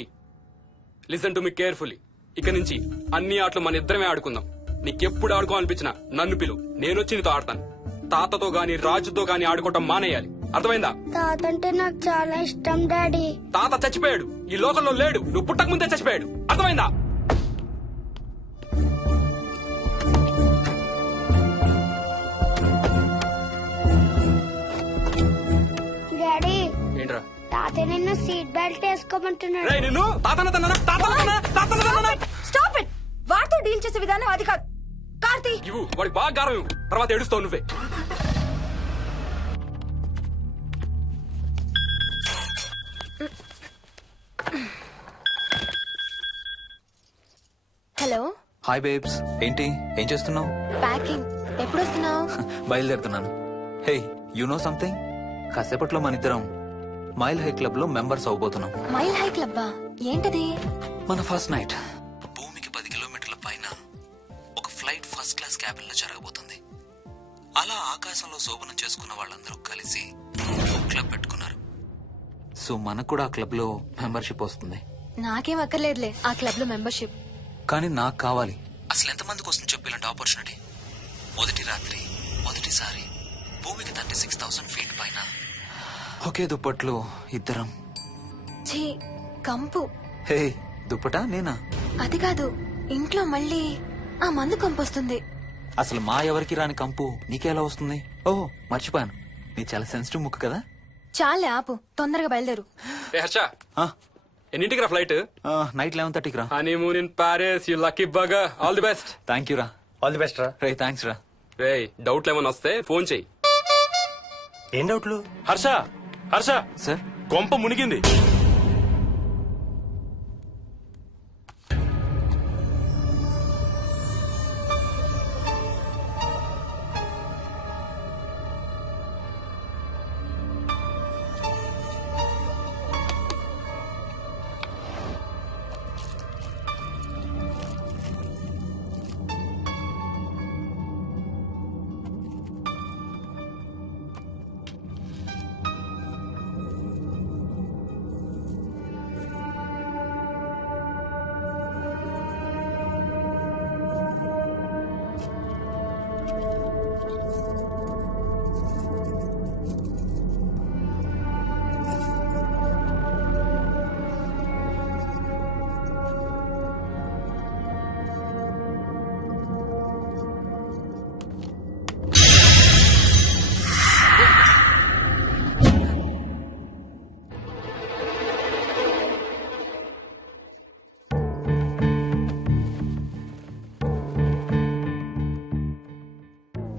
listen to me carefully. ఇక నుంచి అన్ని ఆటలు మన ఇద్దరమే ఆడుకుందాం. నీకెప్పుడు ఆడుకోవాలనిపించినా నన్ను పిలు, నేనొచ్చి నీతో ఆడతాను. తాతతో గాని రాజుతో గాని ఆడుకోవటం మానేయాలి, అర్థమైందా? తాత అంటే నాకు చాలా ఇష్టం డాడీ. తాత చచ్చిపోయాడు, ఈ లోకంలో లేడు. నువ్వు పుట్టక ముందే చచ్చిపోయాడు, అర్థమైందా? డాడీ, ఏంట్రా? తాత నిన్ను సీట్ బెల్ట్ వేసుకోమంటున్నాడు. రేయ్, నిన్ను స్టాప్ ఇట్. వాడితో డీల్ చేసే విధానం అది కాదు. కార్తీ, ఇవ్వు, వాడికి బాగా గారం ఇవ్వు, తర్వాత ఏడుస్తావు నువ్వే. Hello, hi babes. ఏంటి, ఏం చేస్తున్నావు? ప్యాకింగ్. ఎప్పుడు వస్తున్నావు? బయలుదేరుతున్నాను. Hey, you know something? కాసేపట్లో మన ఇద్దరం మైల్ హై క్లబ్ లో మెంబర్స్ అవబోతున్నాం. మైల్ హై క్లబ్బా? ఏంటది? మన ఫస్ట్ నైట్ భూమికి 10 కిలోమీటర్ల పైన ఒక ఫ్లైట్ ఫస్ట్ క్లాస్ క్యాబిన్ లో జరగబోతుంది. అలా ఆకాశంలో శోభనం చేసుకున్న వాళ్ళందరూ కలిసి ఒక క్లబ్ పెట్టుకున్నారు. సో మనకు కూడా ఆ క్లబ్ లో మెంబర్షిప్ వస్తుంది. నాకేం అక్కర్లేదులే ఆ క్లబ్ లో మెంబర్షిప్. కానీ నాకు కావాలి. అసలు ఎంతమందికి వస్తుంది చెప్పు ఇలాంటి ఆపర్చునిటీ? మొదటి రాత్రి, మొదటిసారి భూమికి 36,000 ఫీట్ పైన ఒకే దుప్పట్లో ఇద్దరం. ఛీ, కంపు. హే, దుప్పటా నేనా? అది కాదు, ఇంట్లో మళ్ళీ ఆ మందు కంపొస్తుంది. అసలు మా ఎవరికి రాని కంపు నీకెలా వస్తుంది? ఓహో, మర్చిపోయాను, నీ చాలా సెన్సిటివ్ ముక్కు కదా. చాలే ఆపు, తొందరగా బయలుదేరు. ఏ హర్ష, ఆ, ఎన్నింటికి రా ఫ్లైట్? నైట్ 11:30కి రా. Honeymoon in Paris, you lucky బగా. All the best. Thank you రా. ఆల్ ది బెస్ట్ రా. రే, థ్యాంక్స్ రా. రే, డౌట్లు ఏమైనా వస్తే ఫోన్ చెయ్యి. ఏం డౌట్లు? హర్ష, హర్ష, సార్, కొంప మునిగింది.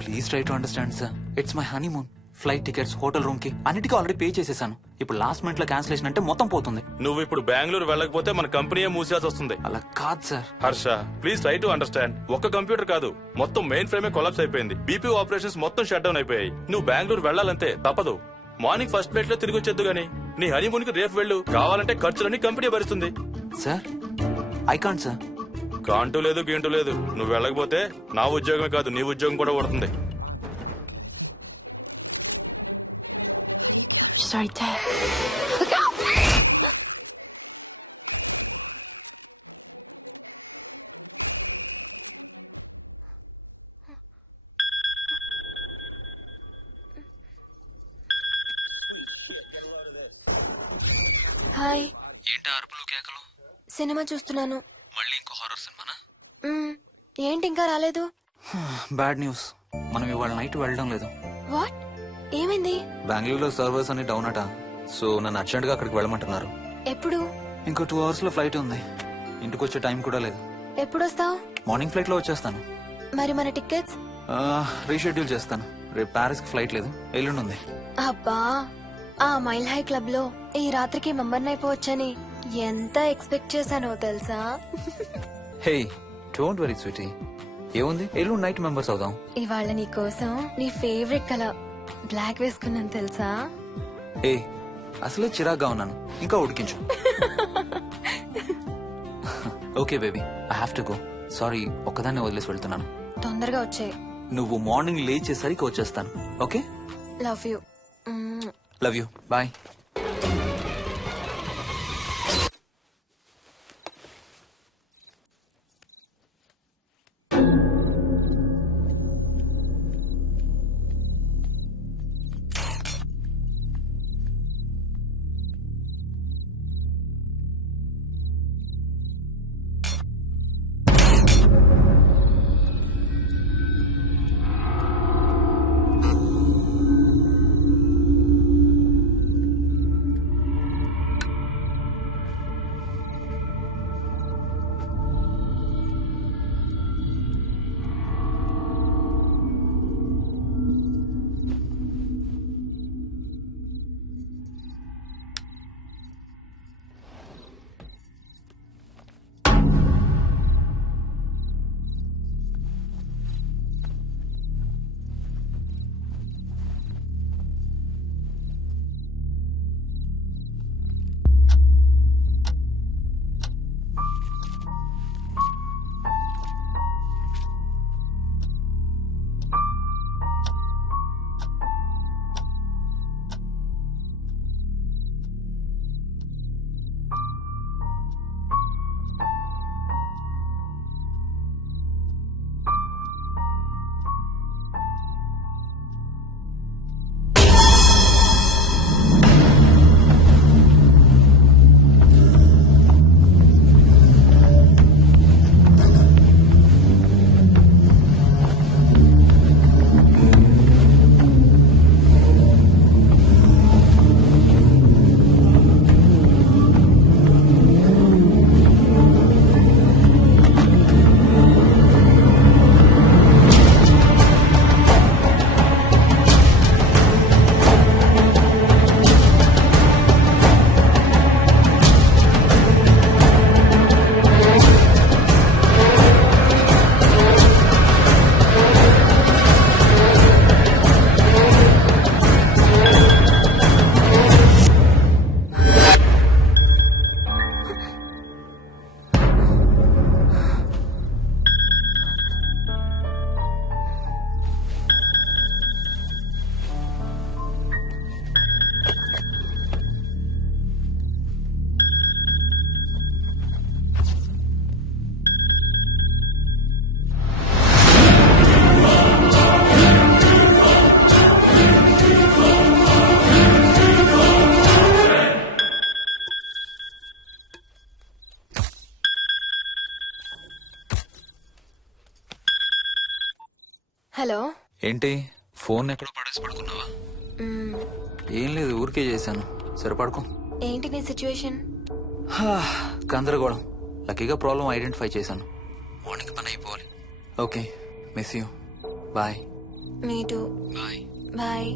Please try to understand sir. It's my honeymoon. Flight tickets, hotel room కి అన్నిటికీ ఆల్రెడీ పే చేసేసాను. ఇప్పుడు లాస్ట్ మినిట్ లో క్యాన్సిలేషన్ అంటే మొత్తం పోతుంది. నువ్వు ఇప్పుడు బెంగళూరు వెళ్ళకపోతే మన కంపెనీ మూసేయాల్సి వస్తుంది. అలా కాదు sir. Harsha, please try to understand. ఒక్క కంప్యూటర్ కాదు, మొత్తం మెయిన్ ఫ్రేమే కొలాప్స్ అయిపోయింది. బీపీ ఆపరేషన్స్ మొత్తం షట్ డౌన్ అయిపోయాయి. నువ్వు బెంగళూరు వెళ్ళాలంటే తప్పదు. మార్నింగ్ ఫస్ట్ ఫ్లైట్ లో తిరిగి వచ్చేద్దు గానీ నీ హనీమూన్ కి రేపు వెళ్ళు. కావాలంటే ఖర్చులన్నీ కంపెనీ భరిస్తుంది. Sir, I can't sir. కాంటూ లేదు, గీంటూ లేదు. నువ్వు వెళ్ళకపోతే నా ఉద్యోగమే కాదు, నీ ఉద్యోగం కూడా పడుతుంది. Right there. హాయ్. ఏంటి అరుపులు కేకలు? సినిమా చూస్తున్నాను. మళ్ళీ ఇంకో హారర్ సినిమానా? ఏంటి ఇంకా రాలేదు? బ్యాడ్ న్యూస్, మనం ఇవాళ నైట్ వెళ్ళడం లేదు. వాట్? ఏమైంది? బెంగళూరులో సర్వర్స్ అన్ని డౌన్ అట. సో నన్ను అర్జెంట్ గా అక్కడికి వెళ్ళమంటున్నారు. ఎప్పుడు? ఇంకో 2 hours లో ఫ్లైట్ ఉంది. ఇంటికి వచ్చే టైం కూడా లేదు. ఎప్పుడు వస్తావు? మార్నింగ్ ఫ్లైట్ లో వచ్చేస్తాను. మరి మన టికెట్స్? రీషెడ్యూల్ చేస్తాను. రేపు ప్యారిస్ కి ఫ్లైట్ లేదు, ఎల్లుండి ఉంది. అబ్బా, ఆ మైల్ హై క్లబ్ లో ఈ రాత్రికి మెంబర్ని అయిపోవచ్చని ఎంత ఎక్స్పెక్ట్ చేశానో తెలుసా? హే డోంట్ వరీ స్వీటీ, ఏముంది ఎల్లుండి నైట్ మెంబర్స్ అవుదాం. ఇవాళ నీ కోసం నీ ఫేవరెట్ కలర్ బ్లాక్ వేసుకున్నాను తెలుసా? ఏ అసలే చిరాగ్గా ఉన్నాను, ఇంకా ఉడికించు. Okay baby, I have to go. Sorry, ఒక్కదాన్ని వదిలేసి వెళ్తున్నాను. తొందరగా వచ్చే. నువ్వు మార్నింగ్ లేచేసరికి వచ్చేస్తాను. Okay, love you. Love you, bye. Hello. ఏంటి ఫోన్ ఎక్కడో పడేసి పడుకున్నావా? ఏం లేదు, ఊరికే చేశాను. సరే పడుకో. ఏంటి నీ సిచ్యువేషన్? గందరగోళం. లక్కీగా ప్రాబ్లం ఐడెంటిఫై చేశాను. మార్నింగ్ పని అయిపోవాలి. Okay, miss you. Bye. Me too. Bye. Bye.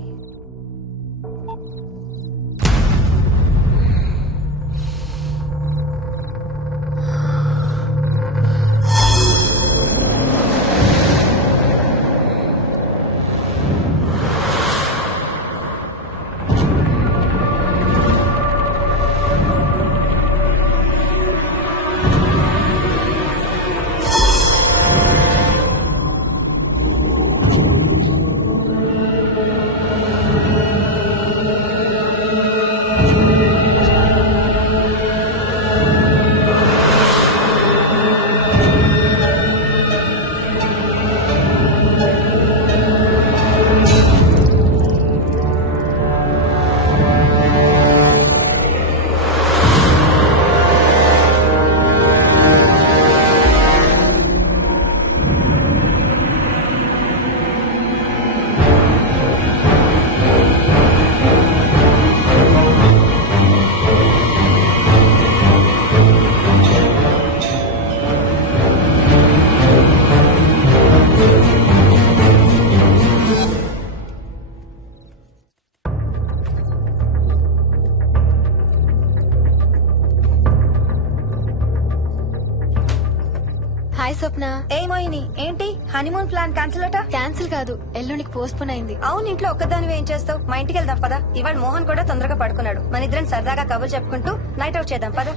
Hi Swapna. ఏమోయిని ఏంటి హనీమూన్ ప్లాన్ క్యాన్సిల్ అట? క్యాన్సిల్ కాదు, ఎల్లుండికి పోస్ట్ పోన్ అయింది. అవును, ఇంట్లో ఒక్కదానివి ఏం చేస్తావు? మా ఇంటికి వెళ్దాం పదా. ఇవాళ మోహన్ కూడా తొందరగా పడుకున్నాడు. మన ఇద్దరం సరదాగా కబుర్లు చెప్పుకుంటూ నైట్ అవుట్ చేద్దాం పదా.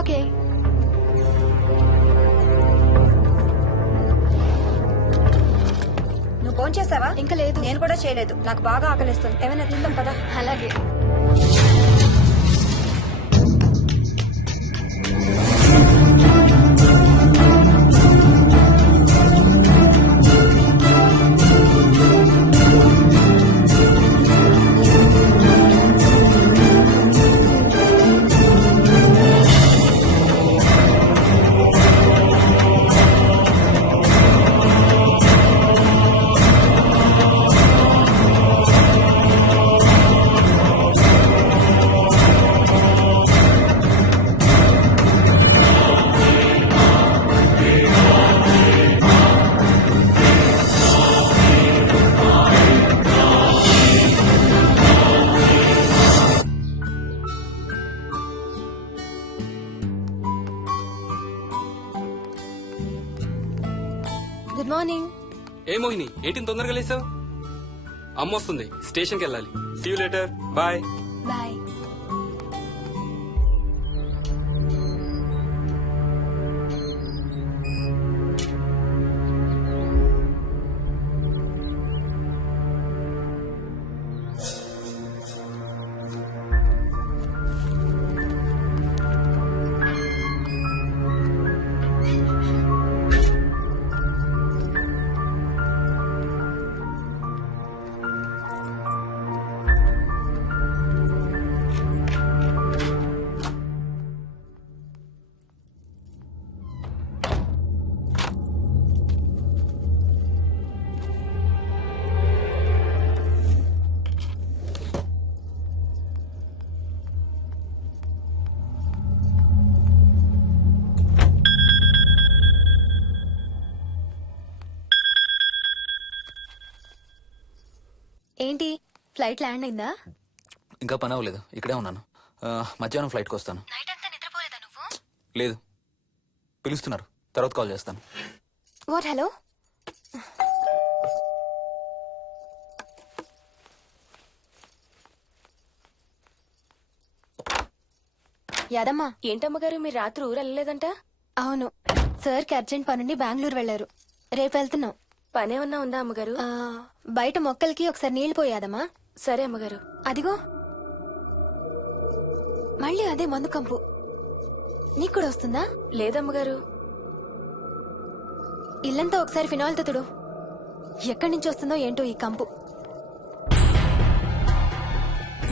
ఓకే. నువ్వు ఫోన్ చేసావా? ఇంకా లేదు. నేను కూడా చేయలేదు. నాకు బాగా ఆకలిస్తుంది. ఏమైనా తిందాం పదా. అలాగే. Good morning. ఏ మోహిని ఏంటి ఇంత తొందరగా లేసావు? అమ్మ వస్తుంది, స్టేషన్కి వెళ్ళాలి. See you later. Bye. Bye. ఏంటి ఫ్లైట్ ల్యాండ్ అయిందా? ఇంకా పని అవ్వలేదు, ఇక్కడే ఉన్నాను. మధ్యాహ్నం ఫ్లైట్కి వస్తాను. నైట్ అంతా నిద్రపోలేదా నువ్వు? లేదు, పిలుస్తున్నారు, తర్వాత కాల్ చేస్తాను. వాట్? హలో. యాదమ్మా. ఏంటమ్మగారు మీరు రాత్రి ఊరు వెళ్ళలేదంట? అవును, సార్కి అర్జెంట్ పనుండి బెంగళూరు వెళ్లారు. రేపు వెళ్తున్నాం. పనేమన్నా ఉందా అమ్మగారు? బయట మొక్కలకి ఒకసారి నీళ్లు పోయాదమ్మా. సరే అమ్మగారు. అదిగో మళ్ళీ అదే మందు కంపు. నీకు కూడా వస్తుందా? లేదమ్మగారు. ఇల్లంతా ఒకసారి ఫినాయిల్ తో తుడు. ఎక్కడి నుంచి వస్తుందో ఏంటో ఈ కంపు.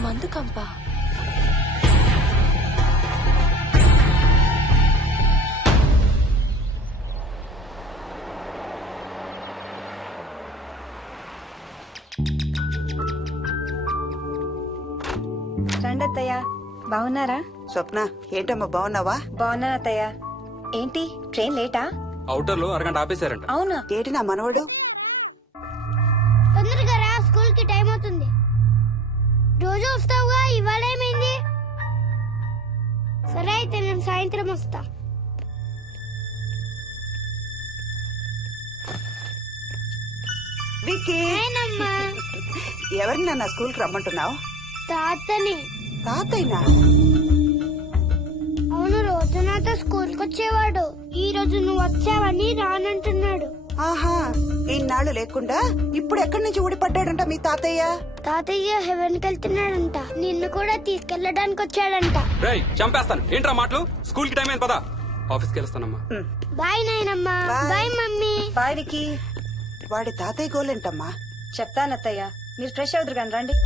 మందు కంపా? రండి అత్తయ్య. బాగున్నారా? స్వప్న, ఏంటమ్మా బాగున్నావా? బాగున్నాను అత్తయ్య. ఏంటి ట్రైన్ లేటా? అవుటర్ లో అరగంట ఆపేశారంట. అవునా? ఏంటి నా మనవడు? తొందరగా రా, స్కూల్ కి టైం అవుతుంది. రోజు వస్తావుగా, ఇవాళ ఏమైంది? సరే అయితే నేను సాయంత్రం వస్తా. విక్కీ, నేనమ్మా. ఎవరిని నా స్కూల్ కి రమ్మంటున్నావు? తాతని. తాతయ్యనా? అవును, రోజు నాతో స్కూల్ కి వచ్చేవాడు. ఈ రోజు నువ్వు వచ్చావని రానంటున్నాడు. ఆహా, ఇన్నాళ్ళు లేకుండా ఇప్పుడు ఎక్కడి నుంచి ఊడిపడ్డాడంట మీ తాతయ్య? తాతయ్య హెవెన్ కి వెళ్తున్నాడంట. నిన్ను కూడా తీసుకెళ్లడానికి వచ్చాడంట. రేయ్ చంపేస్తాను. ఏంట్రా మాటలు? స్కూల్ కి టైం అయింది, పదా. ఆఫీస్కి వెళ్తానమ్మా. బాయ్ నాయనమ్మా. Bye mummy. బాయ్ విక్కీ. వాడి తాతయ్య గోలేంటమ్మా? చెప్తాను అత్తయ్య, మీరు ఫ్రెష్ అవుతురు కానీ రండి.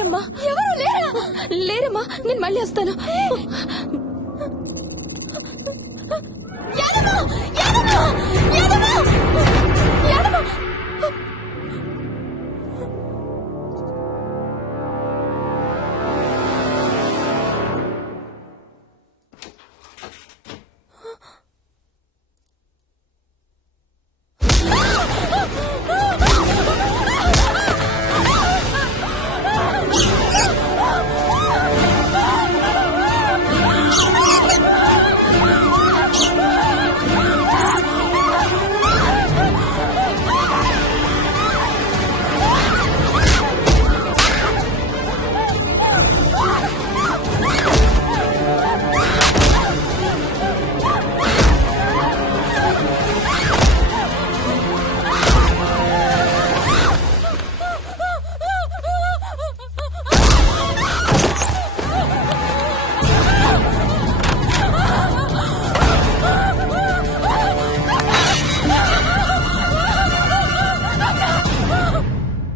లేరమ్మా ఎవరు లేరమ్మా నేను మళ్ళీ వస్తాను. యాదమ్మ! యాదమ్మ! యాదమ్మ! యాదమ్మ!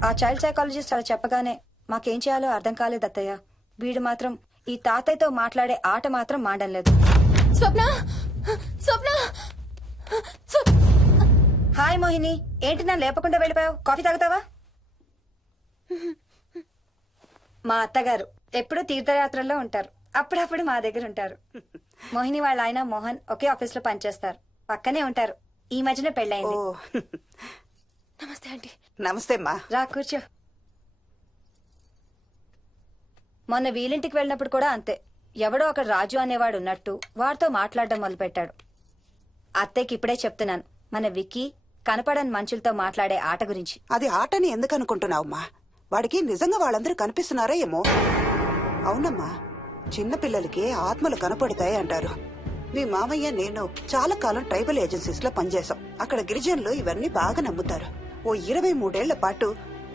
ఆ చైల్డ్ సైకాలజిస్ట్ అలా చెప్పగానే మాకేం చేయాలో అర్థం కాలేదు అత్తయ్య. వీడు మాత్రం ఈ తాతయ్యతో మాట్లాడే ఆట మాత్రం మాడం లేదు. స్వప్న స్వప్న హాయ్ మోహిని, ఏంటి నన్ను లేపకుండా వెళ్ళిపోయావు? కాఫీ తాగుతావా? మా అత్తగారు ఎప్పుడూ తీర్థయాత్రల్లో ఉంటారు, అప్పుడప్పుడు మా దగ్గర ఉంటారు. మోహిని వాళ్ళ ఆయన మోహన్ ఒకే ఆఫీస్ లో పనిచేస్తారు, పక్కనే ఉంటారు. ఈ మధ్యన పెళ్ళయింది. నమస్తే ఆంటీ. నమస్తే అమ్మా. రా కూర్చో. మొన్న వీలింటికి వెళ్ళినప్పుడు కూడా అంతే. ఎవడో ఒక రాజు అనేవాడు ఉన్నట్టు వాడితో మాట్లాడడం మొదలుపెట్టాడు. అత్తయ్యకి ఇప్పుడే చెప్తున్నాను, మన విక్కీ కనపడని మనుషులతో మాట్లాడే ఆట గురించి. అది ఆటని ఎందుకు అనుకుంటున్నావమ్మా? వాడికి నిజంగా వాళ్ళందరూ కనిపిస్తున్నారా ఏమో. అవునమ్మా, చిన్నపిల్లలకి ఆత్మలు కనపడతాయి అంటారు. మీ మామయ్య నేను చాలా కాలం ట్రైబల్ ఏజెన్సీస్ లో పనిచేశాం. అక్కడ గిరిజనులు ఇవన్నీ బాగా నమ్ముతారు. ఓ 23 ఏళ్ల పాటు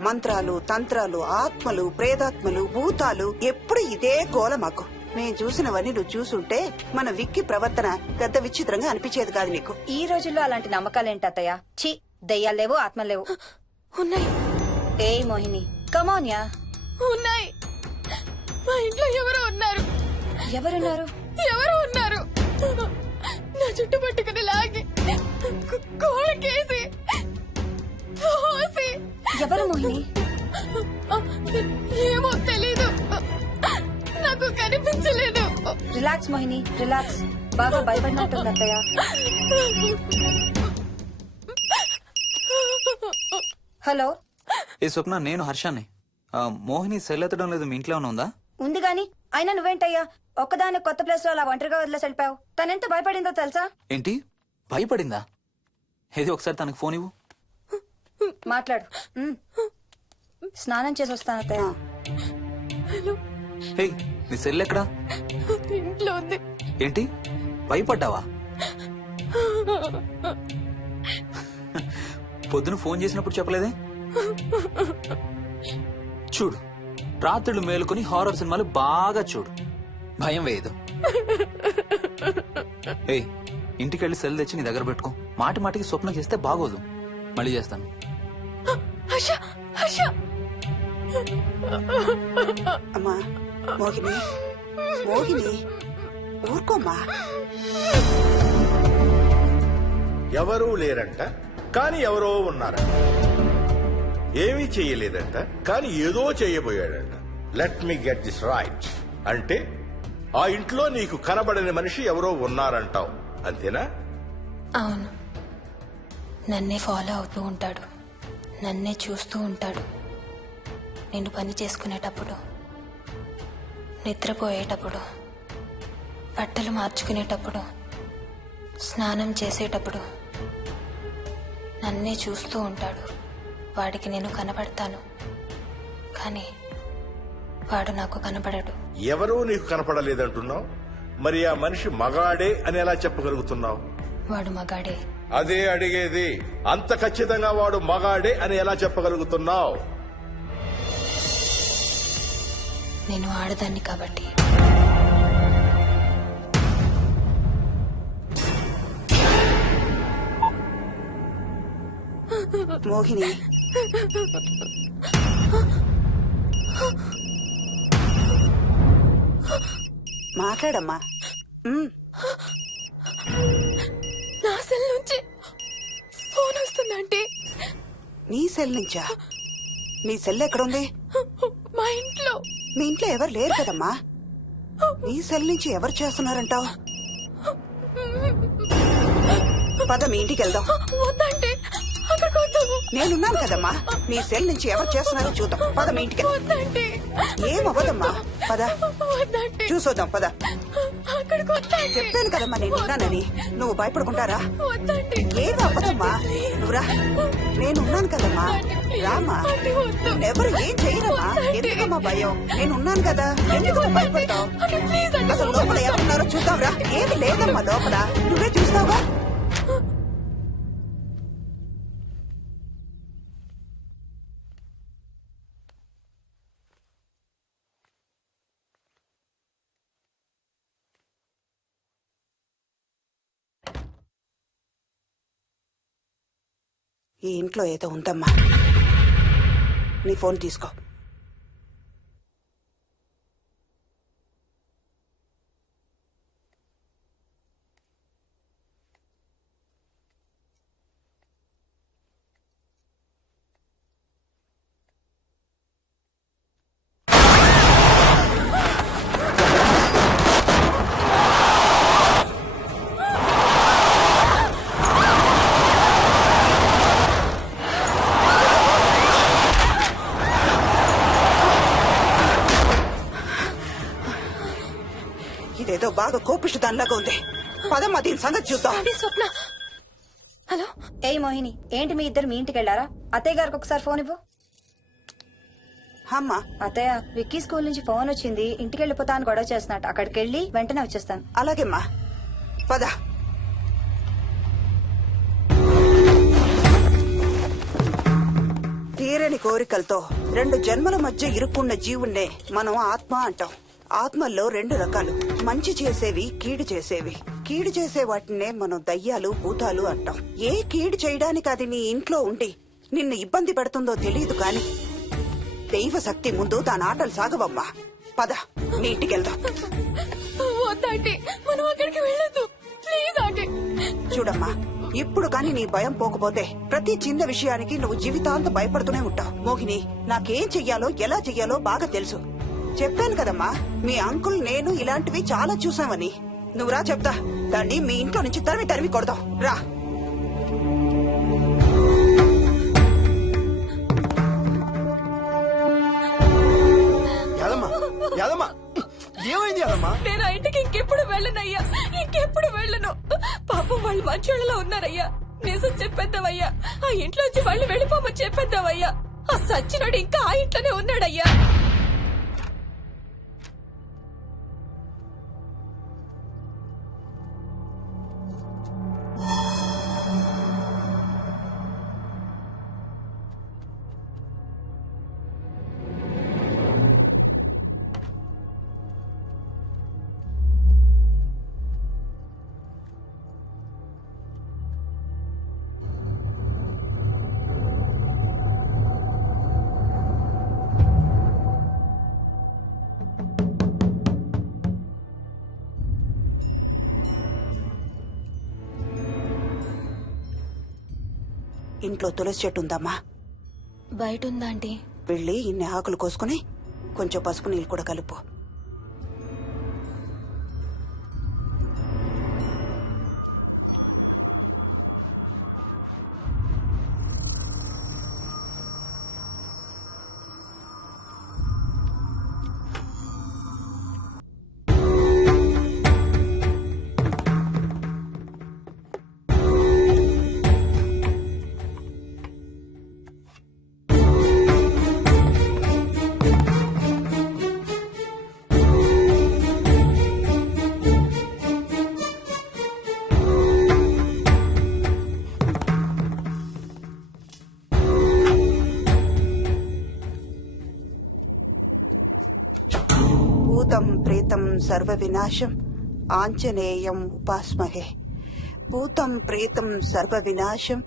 మంత్రాలు, తంత్రాలు, ఆత్మలు, ప్రేతాత్మలు, భూతాలు, ఎప్పుడు ఇదే గోల మాకు. మేం చూసినవన్నీ నువ్వు చూసుంటే మన విక్కి ప్రవర్తన పెద్ద విచిత్రంగా అనిపించేది కాదు నీకు. ఈ రోజుల్లో అలాంటి నమ్మకాలేంటి అత్తయ్య? ఛీ, దెయ్యాలేవు, ఆత్మలేవు. ఉన్నాయి. ఏ మోహిని, కమాన్యా. ఉన్నాయి. మా ఇంట్లో ఎవరో ఉన్నారు. ఎవరున్నారు? ఎవరో ఉన్నారు. నా చుట్టు పట్టుకుని లాగి కోళ్ళకేసి తోసి. ఎవరు మోహిని? ఏమో తెలీదు, నాకు కనిపించలేదు. Relax Mohini, relax. బాగా భయపడినట్టుంది అత్తయ్య. హలో. ఏ స్వప్న, నేను హర్షాన్ని. మోహిని సెల్ ఎత్తడం లేదు, మీ ఇంట్లో ఉందా? ఉంది గాని, అయినా నువ్వేంటయ్యా ఒక్కదాని కొత్త ప్లేస్ లో అలా ఒంటరిగా వదిలేసి వెళ్ళిపోయావు? తనెంత భయపడిందో తెలుసా? ఏంటి, భయపడిందా? ఏది ఒకసారి తనకు ఫోన్ ఇవ్వు. మాట్లాడు. స్నానం చేసి వస్తాను అత్తయ్య. హే, నీ సెల్ ఎక్కడా? ఇంట్లో ఉంది. ఏంటి, భయపడ్డావా? పొద్దున ఫోన్ చేసినప్పుడు చెప్పలేదే? చూడు, రాత్రులు మేలుకొని హారర్ సినిమాలు బాగా చూడు, భయం వేయదు. ఏయ్, ఇంటికెళ్ళి సెల్ తెచ్చి నీ దగ్గర పెట్టుకో. మాటి మాటికి స్వప్నం చేస్తే బాగోదు. మళ్ళీ చేస్తాను. అమ్మా మోహిని, మోహిని ఊరుకోమ్మా. ఎవరూ లేరంట, కానీ ఎవరో ఉన్నారంట. ఏమీ చెయ్యలేదంట, కానీ ఏదో చెయ్యబోయాడంట. Let me get this right. అంటే ఆ ఇంట్లో నీకు కనబడని మనిషి ఎవరో ఉన్నారంటావు, అంతేనా? అవును, నన్నే ఫాలో అవుతూ ఉంటాడు, నన్నే చూస్తూ ఉంటాడు. నేను పని చేసుకునేటప్పుడు, నిద్రపోయేటప్పుడు, బట్టలు మార్చుకునేటప్పుడు, స్నానం చేసేటప్పుడు నన్నే చూస్తూ ఉంటాడు. వాడికి నేను కనపడతాను, కానీ వాడు నాకు కనపడడు. ఎవరూ నీకు కనపడలేదంటున్నావు, మరి ఆ మనిషి మగాడే అని ఎలా చెప్పగలుగుతున్నావు? వాడు మగాడే. అదే అడిగేది, అంత ఖచ్చితంగా వాడు మగాడే అని ఎలా చెప్పగలుగుతున్నావు? నేను ఆడదాన్ని కాబట్టి. మోహిని, మాట్లాడమ్మా. నా సెల్ నుంచి ఫోన్ వస్తుందంటే నీ సెల్ నుంచా? నీ సెల్ ఎక్కడుంది? మా ఇంట్లో. మీ ఇంట్లో ఎవరు లేరు కదమ్మా. నీ సెల్ నుంచి ఎవరు చేస్తున్నారంటావు? పద మీ ఇంటికి వెళ్దాం. వద్దంటే అక్కడికి వద్దు. నేనున్నాను కదమ్మా. నీ సెల్ నుంచి ఎవరు చేస్తున్నారో చూద్దాం. పద మీ ఇంటికి. వద్దంటే ఏమవ్వదమ్మా. పద వద్దంటే చూసొద్దాం. పద. అక్కడికి వద్దంటే. చెప్పాను కదమ్మా నేనున్నానని. నువ్వు భయపడుకుంటారా? వద్దంటే. ఏమి అవ్వదమ్మా. నువ్వురా. నేనున్నాను కదమ్మా. రామా. ఎవరు ఏం చేయరమ్మా. ఎందుకమ్మా భయం? నేనున్నాను కదా. ఎందుకమ్మా భయపడతావు? అసలు లోపల ఎవరున్నారో చూద్దాంరా. ఏమి లేదమ్మా లోపల. నువ్వే చూస్తావా? ఈ ఇంట్లో ఏదో ఉందమ్మా. నీ ఫోన్ తీసుకో. ఇదేదో బాగా కోపిష్టి దానిలాగా ఉంది. పదమ్మా దీని సంగతి చూద్దాం. స్వప్న. హలో. ఏయ్ మోహిని, ఏంటి మీ ఇద్దరు మీ ఇంటికి వెళ్ళారా? అత్తయ్య గారికి ఒకసారి ఫోన్ ఇవ్వు. అమ్మా. అత్తయ్య, విక్కీ స్కూల్ నుంచి ఫోన్ వచ్చింది. ఇంటికి వెళ్ళిపోతా అని గొడవ చేస్తున్నట్టు. అక్కడికి వెళ్ళి వెంటనే వచ్చేస్తాను. అలాగేమ్మా. పద. తీరని కోరికలతో 2 జన్మల మధ్య ఇరుక్కున్న జీవుణ్ణే మనం ఆత్మ అంటాం. ఆత్మల్లో 2 రకాలు. మంచి చేసేవి, కీడు చేసేవి. కీడు చేసే వాటినే మనం దయ్యాలు, భూతాలు అంటాం. ఏ కీడు చేయడానికి అది నీ ఇంట్లో ఉండి నిన్ను ఇబ్బంది పెడుతుందో తెలియదు కాని దైవ శక్తి ముందు దాని ఆటలు సాగవమ్మా. పద మీ ఇంటికి వెళ్దాం. వద్దంటే మనం అక్కడికి వెళ్ళొద్దు. ప్లీజ్ అంటే. చూడమ్మా, ఇప్పుడు కాని నీ భయం పోకపోతే ప్రతి చిన్న విషయానికి నువ్వు జీవితాంతం భయపడుతూనే ఉంటావు. మోహిని, నాకేం చెయ్యాలో ఎలా చెయ్యాలో బాగా తెలుసు. చెప్పాను కదమ్మా, మీ అంకుల్ నేను ఇలాంటివి చాలా చూసామని. నువ్వు రా చెప్తా. దాన్ని మీ ఇంట్లో నుంచి తరిమి కొడదాం. రా. ఏమైంది యాదమ్మా? నేను ఆ ఇంటికి ఇంకెప్పుడు వెళ్ళనయ్యా. ఇంకెప్పుడు వెళ్ళను. పాపం వాళ్ళు మంచోళ్ళలో ఉన్నారయ్యా. నిజం చెప్పేద్దామయ్యా. ఆ ఇంట్లోంచి వాళ్ళు వెళ్ళిపోమని చెప్పేద్దామయ్యా. ఆ సచ్చినోడు ఇంకా ఆ ఇంట్లోనే ఉన్నాడయ్యా. ఇంట్లో తులసి చెట్టు ఉందమ్మా. బయట ఉందా ఆంటీ? వెళ్ళి ఇన్ని ఆకులు కోసుకుని కొంచెం పసుపు నీళ్ళు కూడా కలుపు. భూతం ప్రేతం సర్వ వినాశం ఆంజనేయం ఉపాస్మహే. భూతం ప్రేతం సర్వ వినాశం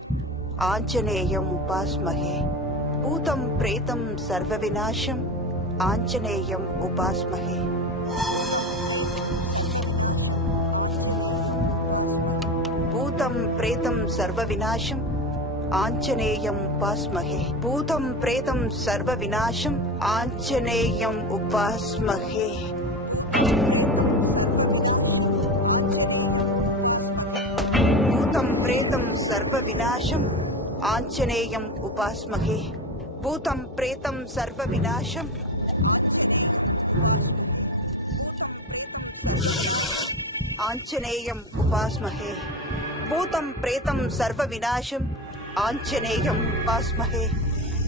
ఆంజనేయం ఉపాస్మహే. భూతం ప్రేతం సర్వ వినాశం ఆంజనేయం ఉపాస్మహే. భూతం ప్రేతం సర్వ వినాశం ఆంజనేయం ఉపాస్మహే. భూతం ప్రేతం సర్వ వినాశం ఆంజనేయం ఉపాస్మహే. భూతం ప్రేతం సర్వ వినాశం ఆంజనేయం ఉపాస్మహే. భూతం ప్రేతం సర్వ వినాశం ఆంజనేయం ఉపాస్మహే. భూతం ప్రేతం సర్వ వినాశం ఆంజనేయం ఉపాస్మహే.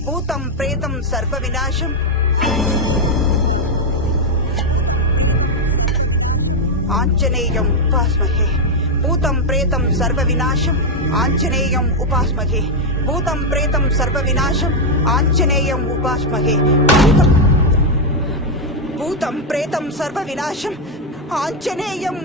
భూతం ప్రేతం సర్వ వినాశం ఆంజనేయం ఉపాస్మహే. భూతం ప్రేతం సర్వ వినాశం ఆంజనేయం ఉపాస్మహే. భూతం ప్రేతం సర్వ వినాశం ఆంజనేయం ఉపాస్మహే. భూతం ప్రేతం సర్వ వినాశం Anjaneyam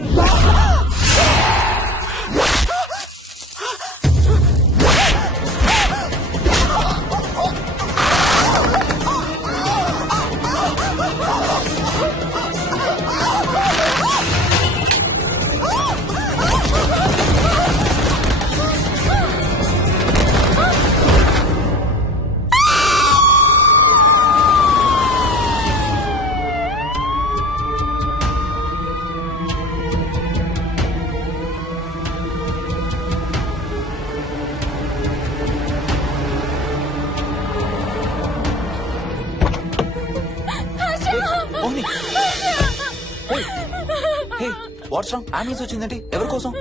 Mohini what's wrong? Ambulance వచ్చిందండి. ఎవరి కోసం?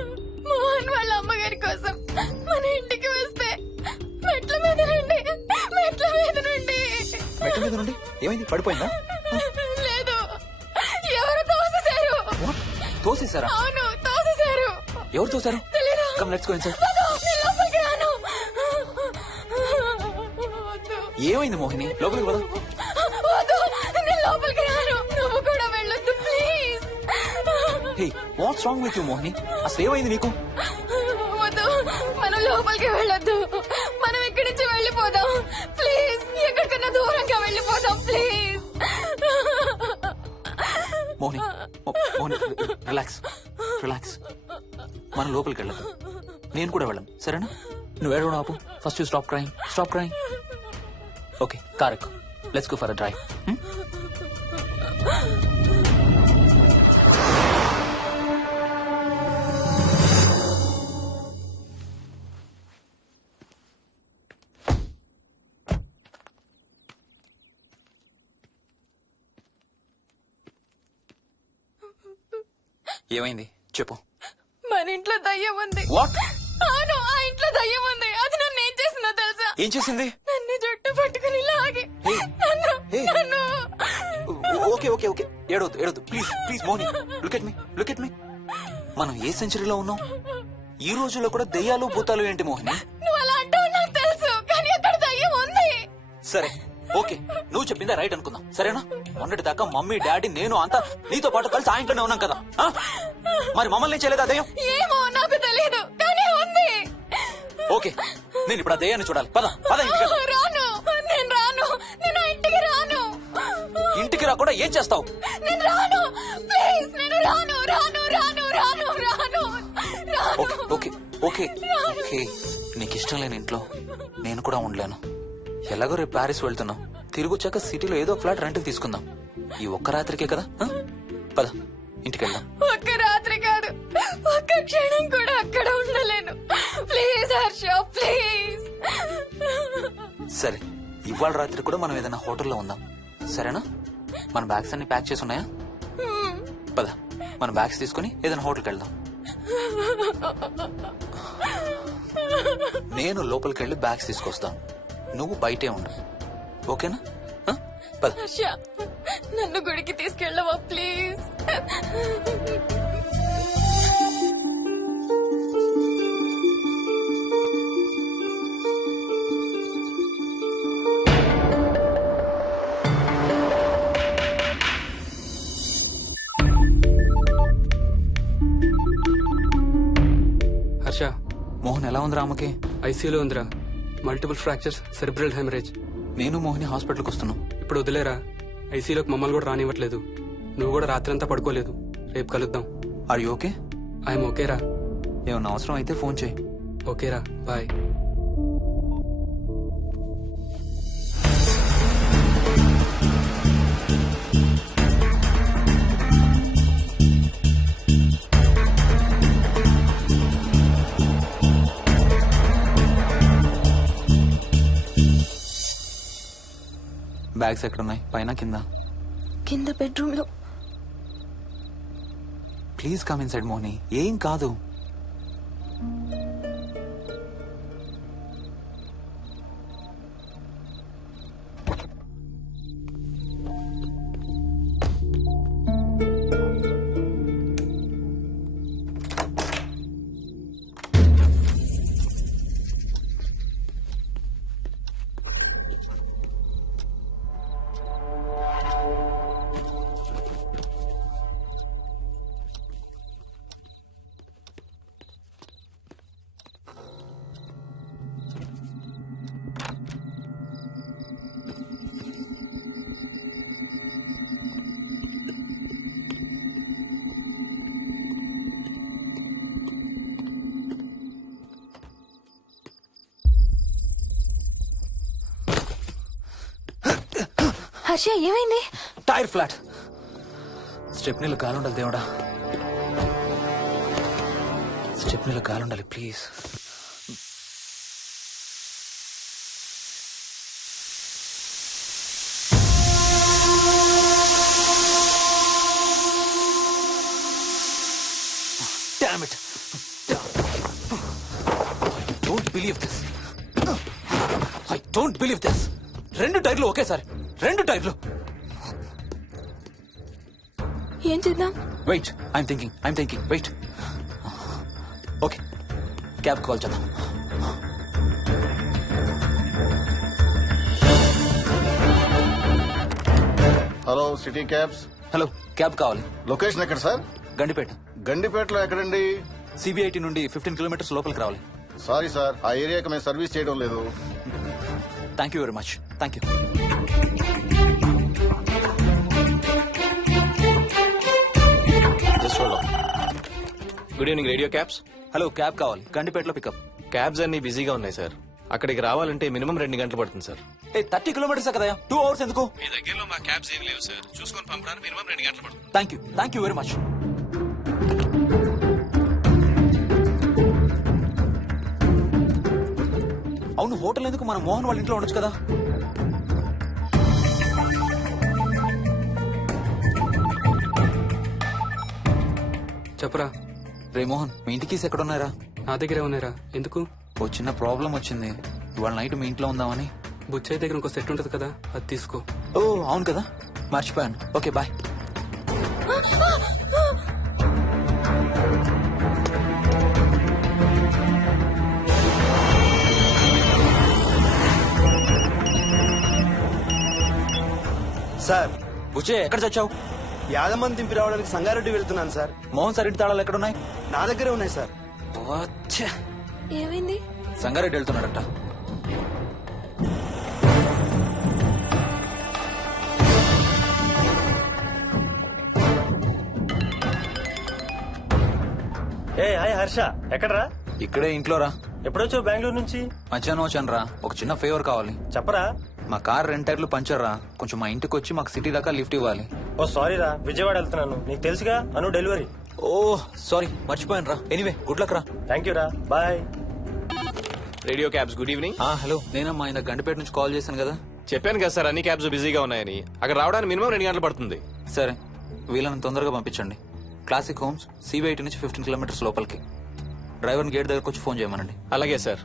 మోహన్ వాళ్ళ అమ్మగారి కోసం. మన ఇంటికి వస్తే మెట్ల మీద నుండి మెట్ల మీద నుండి ఏమైంది? పడిపోయిందా? లేదు, ఎవరు తోసేశారు. What? తోసేశారా? అవును, తోసేశారు. ఎవరు తోసారు? తెలీదు. Come let's go inside. నేను లోపలికి రాను. వద్దు. ఏమైంది మోహిని? లోపలికి పద. వద్దు, నేను లోపలికి రాను. నువ్వు కూడా వెళ్ళొద్దు please. Hey what's wrong with you Mohini? అసలు ఏమైంది నీకు? వద్దు, మనం లోపలికి వెళ్ళొద్దు. మనం ఇక్కడి నుంచి వెళ్ళిపోదాం ప్లీజ్. ఎక్కడికన్నా దూరంగా వెళ్ళిపోదాం please. Mohini Mohini relax relax. మనం లోపలికి వెళ్ళదు. నేను కూడా వెళ్ళను, సరేనా? నువ్వు ఏడవడం ఆపు. First you stop crime. Stop crime. Okay, car ఎక్కు. Let's go for a drive. ఏమైంది చెప్పు. మన ఇంట్లో దయ్యం ఉంది. వాట్? అవును, ఆ ఇంట్లో దయ్యం ఉంది. అది నన్ను ఏం చేసిందో తెలుసా? ఏం చేసింది? నన్ను జుట్టు పట్టుకుని లాగి Hey. నన్ను Hey. నన్ను ఓకే ఓకే ఓకే, ఏడవద్దు ఏడవద్దు please please Mohini. Look at me, look at me. మనం ఏ సెంచరీలో ఉన్నాం? ఈ రోజుల్లో కూడా దెయ్యాలు భూతాలు ఏంటి మోహిని? నువ్వు అలా అంటావు నాకు తెలుసు, కానీ అక్కడ దయ్యం ఉంది. సరే ఓకే, నువ్వు చెప్పిందే రైట్ అనుకుందాం, సరేనా? మొన్నటి దాకా మమ్మీ డాడీ నేను అంతా నీతో పాటు కలిసి ఆ ఇంట్లోనే ఉన్నాం కదా. ఆ? మరి మమ్మల్ని చేయలేదా దయ్యం? ఏమో నాకు తెలియదు, కానీ ఉంది. ఓకే, నేను ఇప్పుడు ఆ దయ్యాన్ని చూడాలి. పద పద ఇంటికి వెళ్దాం. రాను, నేను రాను. నేను ఆ ఇంటికి రాను. ఇంటికి రాకుండా ఏం చేస్తావు? నేను రాను ప్లీజ్. నేను రాను రాను రాను రాను రాను రాను. ఓకే ఓకే ఓకే ఓకే, నీకు ఇష్టం లేని ఇంట్లో నేను కూడా ఉండలేను. ఎలాగో రేపు ప్యారిస్ వెళ్తున్నాం. తిరిగి వచ్చాక సిటీలో ఏదో ఫ్లాట్ రెంట్కి తీసుకుందాం. ఈ ఒక్క రాత్రికే కదా. ఆ? పద ఇంటికి వెళ్దాం. ఒక్క రాత్రి కాదు, ఒక్క క్షణం కూడా అక్కడ ఉండలేను. Please Harsha, please. సరే, ఇవాళ రాత్రి కూడా మనం ఏదైనా హోటల్లో ఉందాం, సరేనా? మన బ్యాగ్స్ అన్ని ప్యాక్ చేసి ఉన్నాయా? పద మన బ్యాగ్స్ తీసుకుని ఏదైనా హోటల్కి వెళ్దాం. నేను లోపలికి వెళ్ళి బ్యాగ్స్ తీసుకొస్తాను, నువ్వు బయటే ఉండు, ఓకేనా? ఆ? పద. హర్ష, నన్ను గుడికి తీసుకెళ్ళవా ప్లీజ్? హర్ష, మోహన్ ఎలా ఉంది రామకి? ఐసీయూలో ఉందిరా. Multiple fractures, cerebral haemorrhage. నేను మోహిని హాస్పిటల్కి వస్తున్నాం. ఇప్పుడు వదిలేరా, ఐసీయూలోకి మమ్మల్ని కూడా రానివ్వట్లేదు. నువ్వు కూడా రాత్రంతా పడుకోలేదు. రేపు కలుద్దాం. Are you okay? ఐఎమ్ ఓకేరా. ఏమన్నా అవసరం అయితే ఫోన్ చేయి. ఓకేరా బాయ్. బ్యాగ్స్ ఎక్కడున్నాయి? పైన కింద? కింద బెడ్రూమ్ లో. Please come inside Mohini. ఏం కాదు. హర్ష ఏమైంది? Tyre flat. స్టెప్నీలో గాలుండాలి దేవుడా, స్టెప్నీలో గాలుండాలి please. Damn it. I don't believe this. 2 టైర్లు ఒకేసారి, 2 టైర్లు. ఏం చేద్దాం? Wait, I'm thinking. Wait. Okay, cab call చేద్దాం. Hello, city cabs. Hello, cab కావాలి. లొకేషన్ ఎక్కడ సార్? గండిపేట. గండిపేటలో ఎక్కడండి? సిబిఐటి నుండి 15 కిలోమీటర్స్ లోపలికి రావాలి. సారీ సార్, ఆ ఏరియాకి మేము సర్వీస్ చేయడం లేదు. Thank you very much. Thank you. Good evening radio cabs. Hello, cab కావాలి. గండిపేటలో పికప్. క్యాబ్స్ అన్ని బిజీగా ఉన్నాయి సార్. అక్కడికి రావాలంటే మినిమం 2 గంటలు పడుతుంది సార్. 30 కిలోమీటర్స్ కదా, 2 అవర్స్ ఎందుకు? మీ దగ్గరలో మా క్యాబ్స్ ఏం లేవు సార్. చూసుకొని పంపడానికి మినిమం 2 గంటలు పడుతుంది. Thank you very much. అవును, హోటల్ ఎందుకు? మన మోహన్ వాళ్ళ ఇంట్లో ఉండొచ్చు కదా. చెప్పరా. రే మోహన్, మీ ఇంటి కీస్ ఎక్కడ ఉన్నారా? నా దగ్గరే ఉన్నారా. ఎందుకు? ఓ చిన్న ప్రాబ్లం వచ్చింది. ఇవాళ నైట్ మీ ఇంట్లో ఉందామని. బుచ్చయ్య దగ్గర ఇంకో సెట్ ఉంటది కదా, అది తీసుకో. ఓ అవును కదా, మర్చిపోయాను. Okay bye. సార్, బుచ్చయ్య ఎక్కడ చచ్చావు? యాదమ్మని దింపి రావడానికి సంగారెడ్డి వెళ్తున్నాను సార్. మోహన్ సార్ ఇంటి తాళాలు ఎక్కడున్నాయి? నా దగ్గరే ఉన్నాయి సార్. ఏమైంది? సంగారెడ్డి వెళ్తున్నాడట. హాయ్ హర్ష, ఎక్కడరా? ఇక్కడే ఇంట్లో రా. ఎప్పుడొచ్చావు బెంగళూరు నుంచి? మధ్యాహ్నం వచ్చాను రా. ఒక చిన్న ఫేవర్ కావాలి. చెప్పరా. మా కార్ 2 టైర్లు పంచర్ రా. కొంచెం మా ఇంటికి వచ్చి మాకు సిటీ దాకా లిఫ్ట్ ఇవ్వాలి. ఓ సారీ రా, విజయవాడ వెళ్తున్నాను. నీకు తెలుసుగా, అను డెలివరీ. ఓ సారీ, మర్చిపోయాను రా. ఎనీవే, గుడ్ లక్ రా. థ్యాంక్ యూ రా, bye. Radio cabs, good evening. Hello, నేనమ్మా ఆయన గండిపేట నుంచి కాల్ చేశాను కదా. చెప్పాను కదా సార్, అన్ని క్యాబ్స్ బిజీగా ఉన్నాయని. అక్కడ రావడానికి మినిమం 2 గంటలు పడుతుంది. సరే, వీళ్ళని తొందరగా పంపించండి. క్లాసిక్ హోమ్స్, సిబిఐటి నుంచి 15 కిలోమీటర్స్ లోపలికి. డ్రైవర్ని గేట్ దగ్గరకు వచ్చి ఫోన్ చేయమనండి. అలాగే సార్.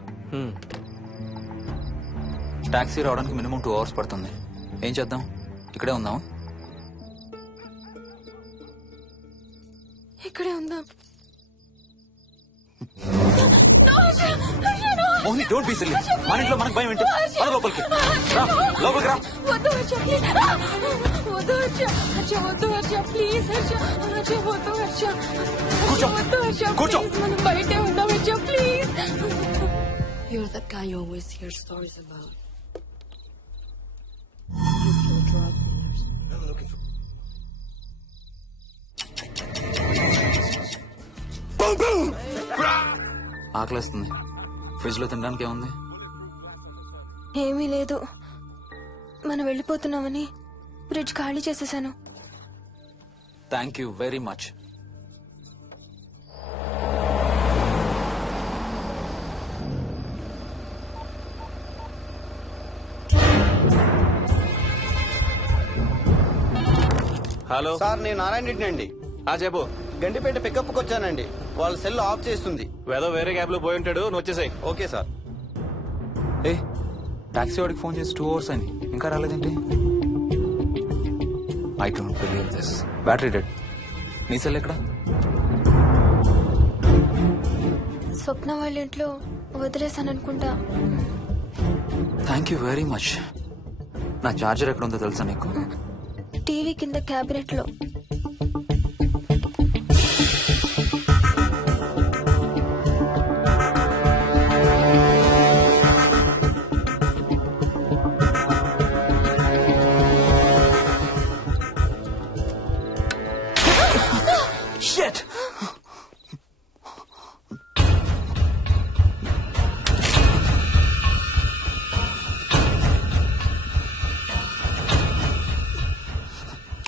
టాక్సీ రావడానికి మినిమం 2 అవర్స్ పడుతుంది. ఏం చేద్దాం? ఇక్కడే ఉందాం. ఇక్కడే ఉందాం. Mohini, don't be silly. మన ఇంట్లో మనకు భయం ఏంటి? పద లోపలికి రా. లోపలికి రా. వద్దు హర్ష, ప్లీజ్. వద్దు హర్ష. హర్ష వద్దు హర్ష, ప్లీజ్ హర్ష. హర్ష వద్దు హర్ష. కూర్చో. వద్దు హర్ష, కూర్చో. ప్లీజ్. మనం బయటే ఉందాం Harsha, please. You're that guy you always hear stories about. ఆకలిస్తుంది. ఫ్రిడ్జ్ లో తినడానికి ఏముంది? ఏమీ లేదు. మనం వెళ్ళిపోతున్నామని ఫ్రిడ్జ్ ఖాళీ చేసేసాను. Thank you very much. Hello sir, నేను నారాయణ రెడ్డి అండి. చెప్పు. గండిపేట పికప్కి వచ్చానండి. వాళ్ళ సెల్ ఆఫ్ చేస్తుంది. వేదో వేరే క్యాబ్ లో పోయి ఉంటాడు, నువ్వు వచ్చేసాయి. Okay sir. ఏ టాక్సీ వాడికి ఫోన్ చేసి 2 hours అని ఇంకా రాలేదేంటి? I don't believe this. Battery dead. నీ సెల్ ఎక్కడ? స్వప్న వాళ్ళ ఇంట్లో వదిలేసాను అనుకుంటా. Thank you very much. నా చార్జర్ ఎక్కడ ఉందో తెలుసా నీకు? టీవీ కింద క్యాబినెట్ లో. Shit!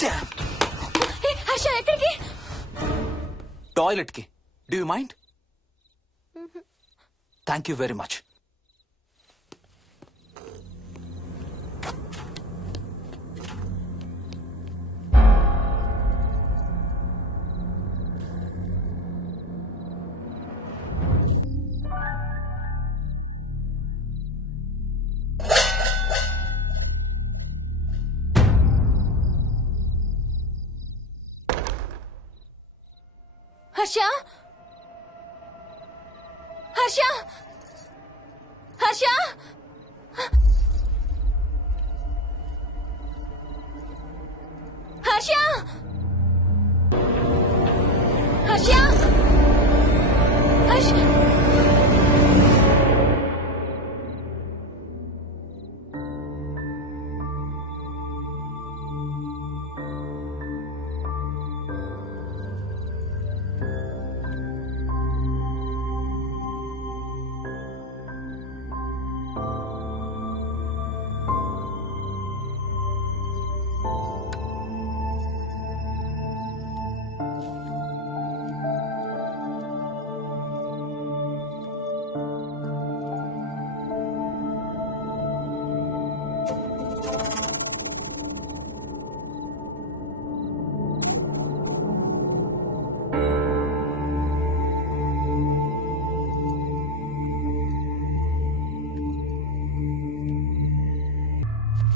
Damn! హర్ష ఎక్కడికి? టాయిలెట్ కి. Do you mind? Thank you very much. Harsha, Harsha, Harsha, Harsha, Harsha, Harsha.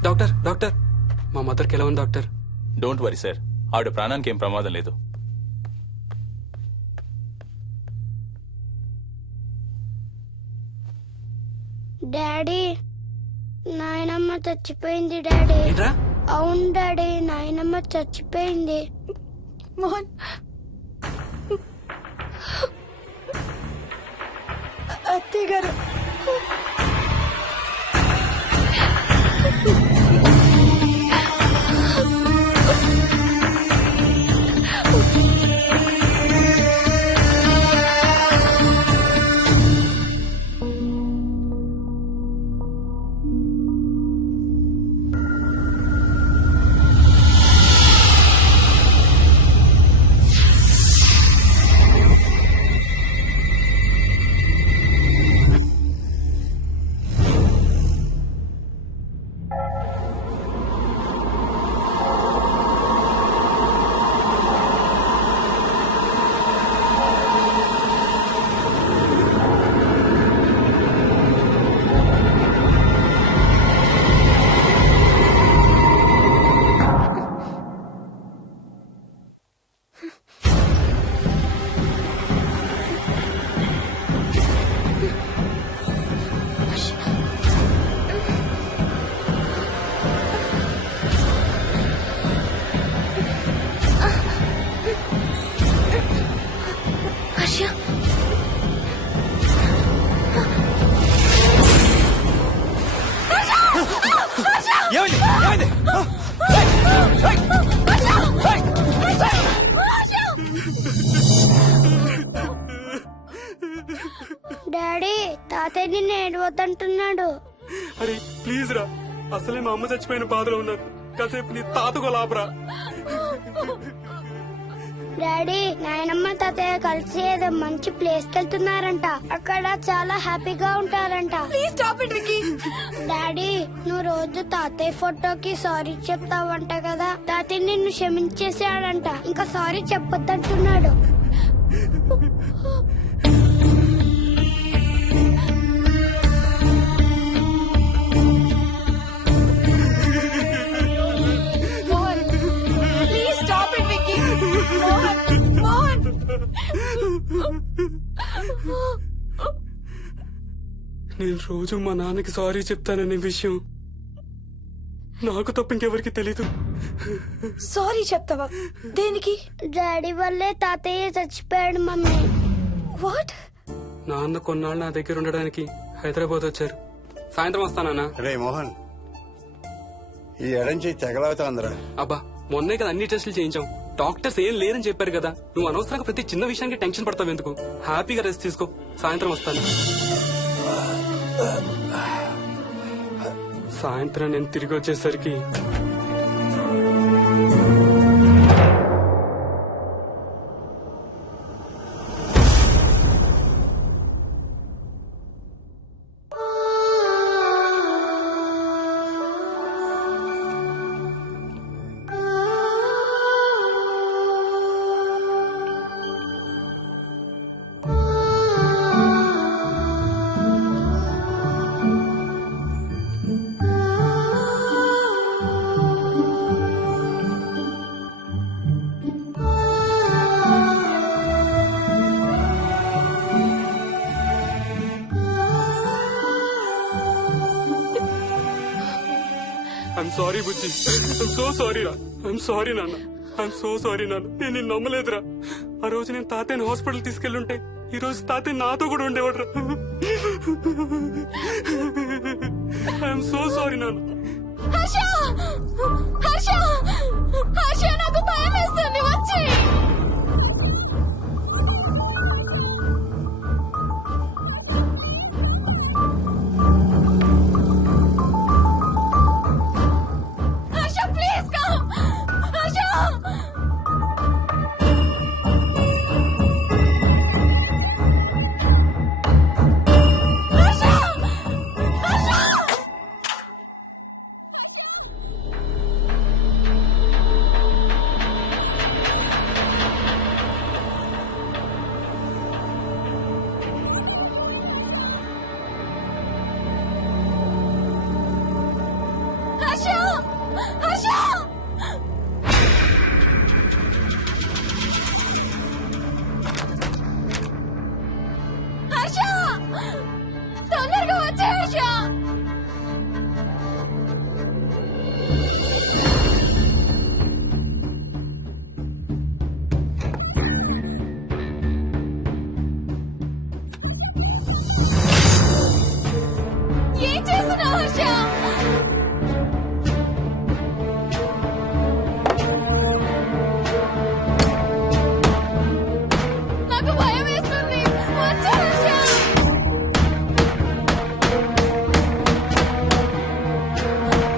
Doctor, doctor, మా మదర్కి ఎలా ఉంది డాక్టర్? డోంట్ వరీ సార్, ఆవిడ ప్రాణానికి ఏం ప్రమాదం లేదు. డాడీ, నాయనమ్మ చచ్చిపోయింది డాడీ. ఏంట్రా? అవును డాడీ, నాయనమ్మ చచ్చిపోయింది. మోహన్, అత్తయ్య గారు. వద్దంటున్నాడు. అరే ప్లీజ్ రా, అసలే మా అమ్మ చచ్చిపోయిన బాధలో ఉన్నారు. కాసేపు నీ తాతకు లాపరా. డాడీ, నాయనమ్మ తాతయ్య కలిసి ఏదో మంచి ప్లేస్ కి వెళ్తున్నారంట. అక్కడ చాలా హ్యాపీగా ఉంటారంట. డాడీ, నువ్వు రోజు తాతయ్య ఫోటోకి సారీ చెప్తావంట కదా. తాతయ్య నిన్ను క్షమించేసాడంట. ఇంకా సారీ చెప్పొద్దంటున్నాడు. నేను రోజు మా నాన్నకి సారీ చెప్తాననే విషయం నాకు తప్ప ఇంకెవరికి తెలీదు. సారీ చెప్తావా? దేనికి? డాడీ వల్లే తాతయ్య చచ్చిపోయాడు మమ్మీ. వాట్? నాన్న కొన్నాళ్ళు నా దగ్గర ఉండడానికి హైదరాబాద్ వచ్చారు. సాయంత్రం వస్తానా? రే మోహన్, ఈ ఎడంచి తెగలవుతాందిరా. అబ్బా, మొన్నే కదా అన్ని టెస్టులు చేయించాం. డాక్టర్స్ ఏం లేరని చెప్పారు కదా. నువ్వు అనవసరంగా ప్రతి చిన్న విషయానికి టెన్షన్ పడతావు ఎందుకు? హ్యాపీగా రెస్ట్ తీసుకో. సాయంత్రం వస్తాను. సాయంత్రం నేను తిరిగి వచ్చేసరికి I'm sorry Bujji. I'm so sorry రా. ఐఎమ్ సారీ నాన్న. ఐఎమ్ సో సారీ నాన్న. నేను నిన్ను నమ్మలేదురా. ఆ రోజు నేను తాతయ్యని హాస్పిటల్ తీసుకెళ్ళుంటే ఈ రోజు తాతయ్య నాతో కూడా ఉండేవాడు రా. ఐఎమ్ సో సారీ నాన్న. నాకు భయం వేస్తుంది. వచ్చి తొందరగా వచ్చే హర్ష. ఏం చేస్తున్నావు హర్ష? నాకు భయం వేస్తుంది. వచ్చే హర్ష.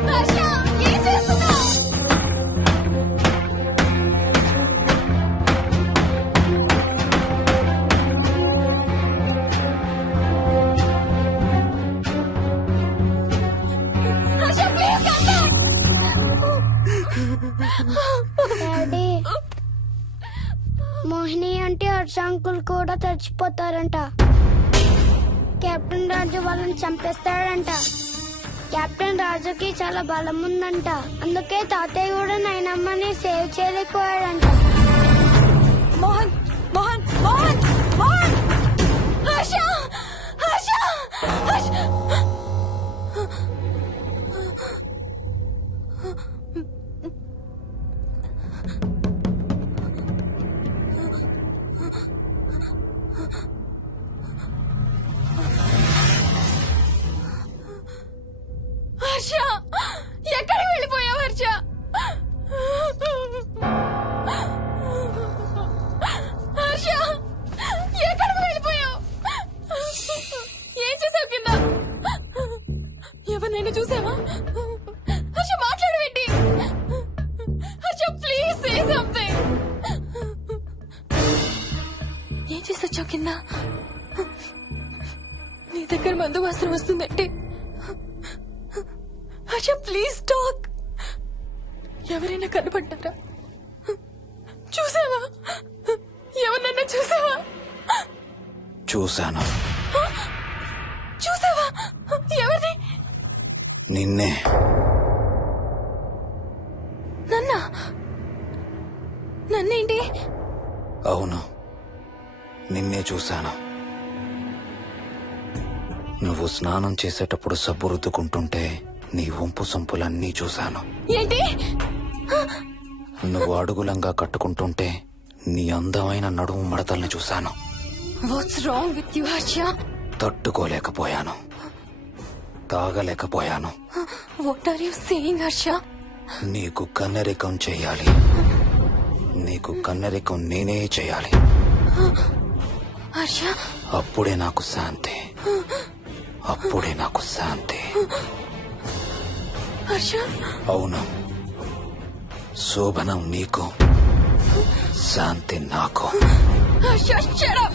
హర్ష, ఏం చేస్తున్నావు? హర్ష, ప్లీజ్ డాడీ, మోహిని అంటే హర్ష అంకుల్ కూడా చచ్చిపోతారంట. కెప్టెన్ రాజు వాళ్ళని చంపేస్తాడంట. కెప్టెన్ రాజుకి చాలా బలం ఉందంట. అందుకే తాతయ్య కూడా నాయనమ్మని సేవ్ చేయలేకపోయాడంట. మోహన్ మోహన్ మోహన్ మోహన్. హర్ష హర్ష హర్ష. హర్ష, ఎక్కడికి వెళ్ళిపోయావు హర్ష? నాయనా నీ దగ్గర మందు వాసన వస్తుందంటే హర్ష ప్లీజ్ టాక్. ఎవరైనా కనపడ్డారా? చూసావా? ఎవరన్నా చూసావా? చూశాను. చూసావా? ఎవరిని? నిన్నే. నన్నేంటి? అవును, నిన్నే చూశాను. నువ్వు స్నానం చేసేటప్పుడు సబ్బు రుద్దుకుంటుంటే నీ వంపు సొంపులన్నీ చూశాను. ఏంటి? నువ్వు అడుగులంగా కట్టుకుంటుంటే నీ అందమైన నడుము మడతల్ని చూశాను. What's wrong with you Harsha? తట్టుకోలేకపోయాను, తాగలేకపోయాను. What are you saying Harsha? నీకు కన్నరికం చెయ్యాలి. నీకు కన్నరికం నేనే చేయాలి. హర్ష అప్పుడే నాకు శాంతి. అప్పుడే నాకు శాంతి. హర్ష అవును, శోభనం నీకు, శాంతి నాకు. Harsha shut up.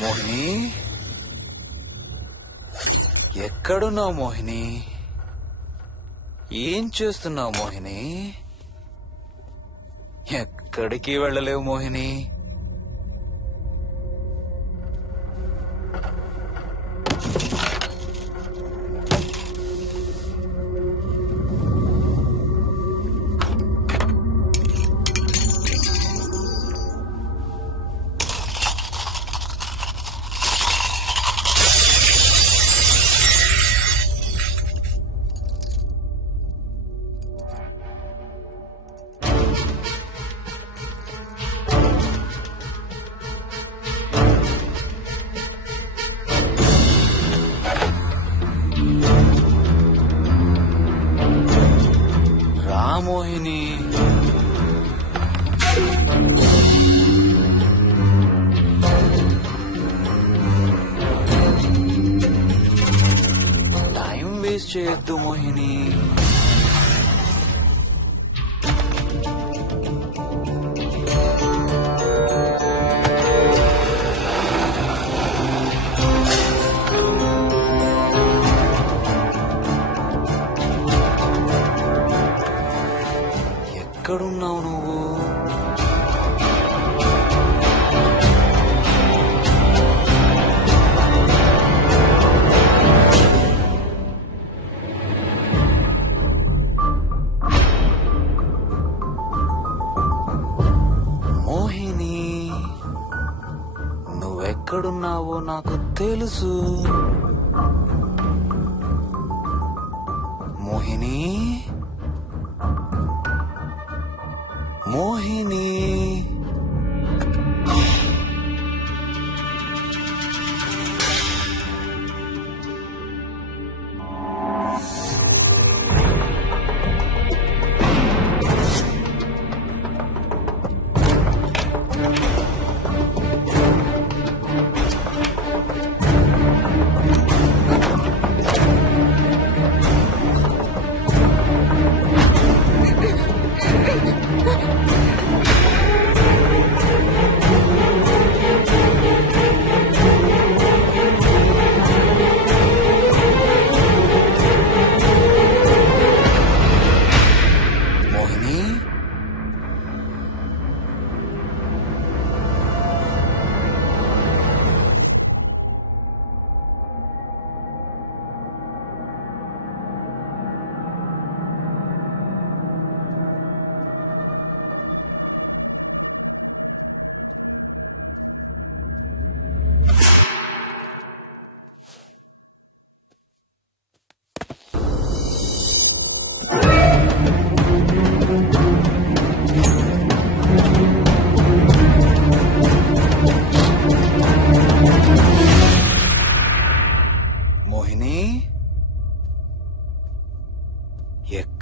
మోహిని, ఎక్కడున్నావు మోహిని? ఏం చేస్తున్నావు మోహిని? ఎక్కడికి వెళ్ళలేవు మోహిని. మోహిని, టైం వేస్ట్ చేయొద్దు మోహిని. ఎక్కడున్నావు నువ్వు? మోహిని, నువ్వెక్కడున్నావో నాకు తెలుసు. మోహిని, మోహిని,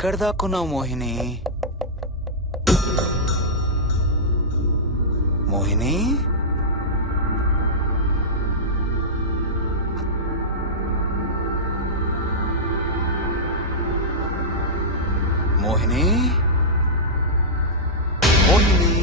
ఎక్కడ దాక్కున్నావు మోహిని? మోహిని, మోహిని, మోహిని.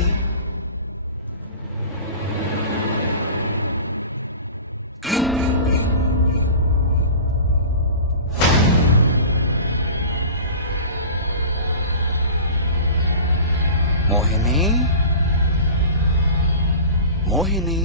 మోహిని, మోహిని.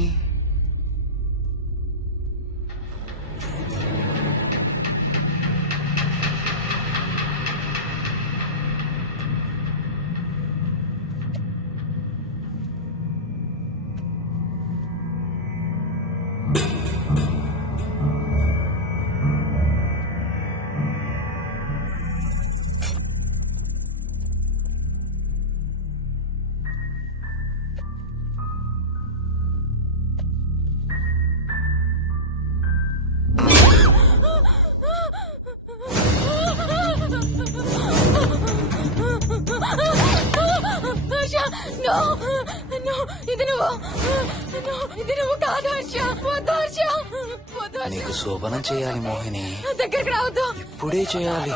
నీకు శోభనం చేయాలి మోహిని. దగ్గరికి రావద్దు. ఇప్పుడే చేయాలి.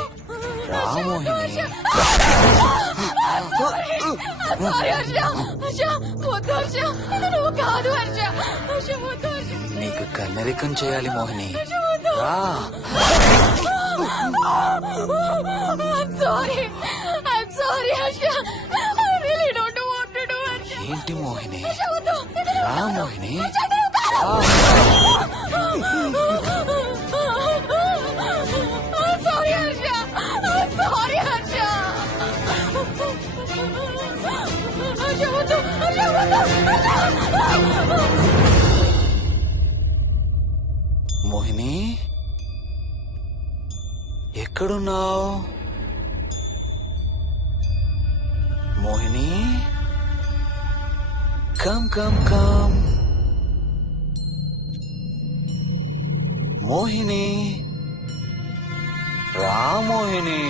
రా మోహిని. నీకు కన్నరికం చేయాలి మోహిని. రా. ఏంటి మోహిని? రా మోహిని. మోహిని, ఎక్కడున్నావు Mohini? Come come come Mohini. రా మోహిని.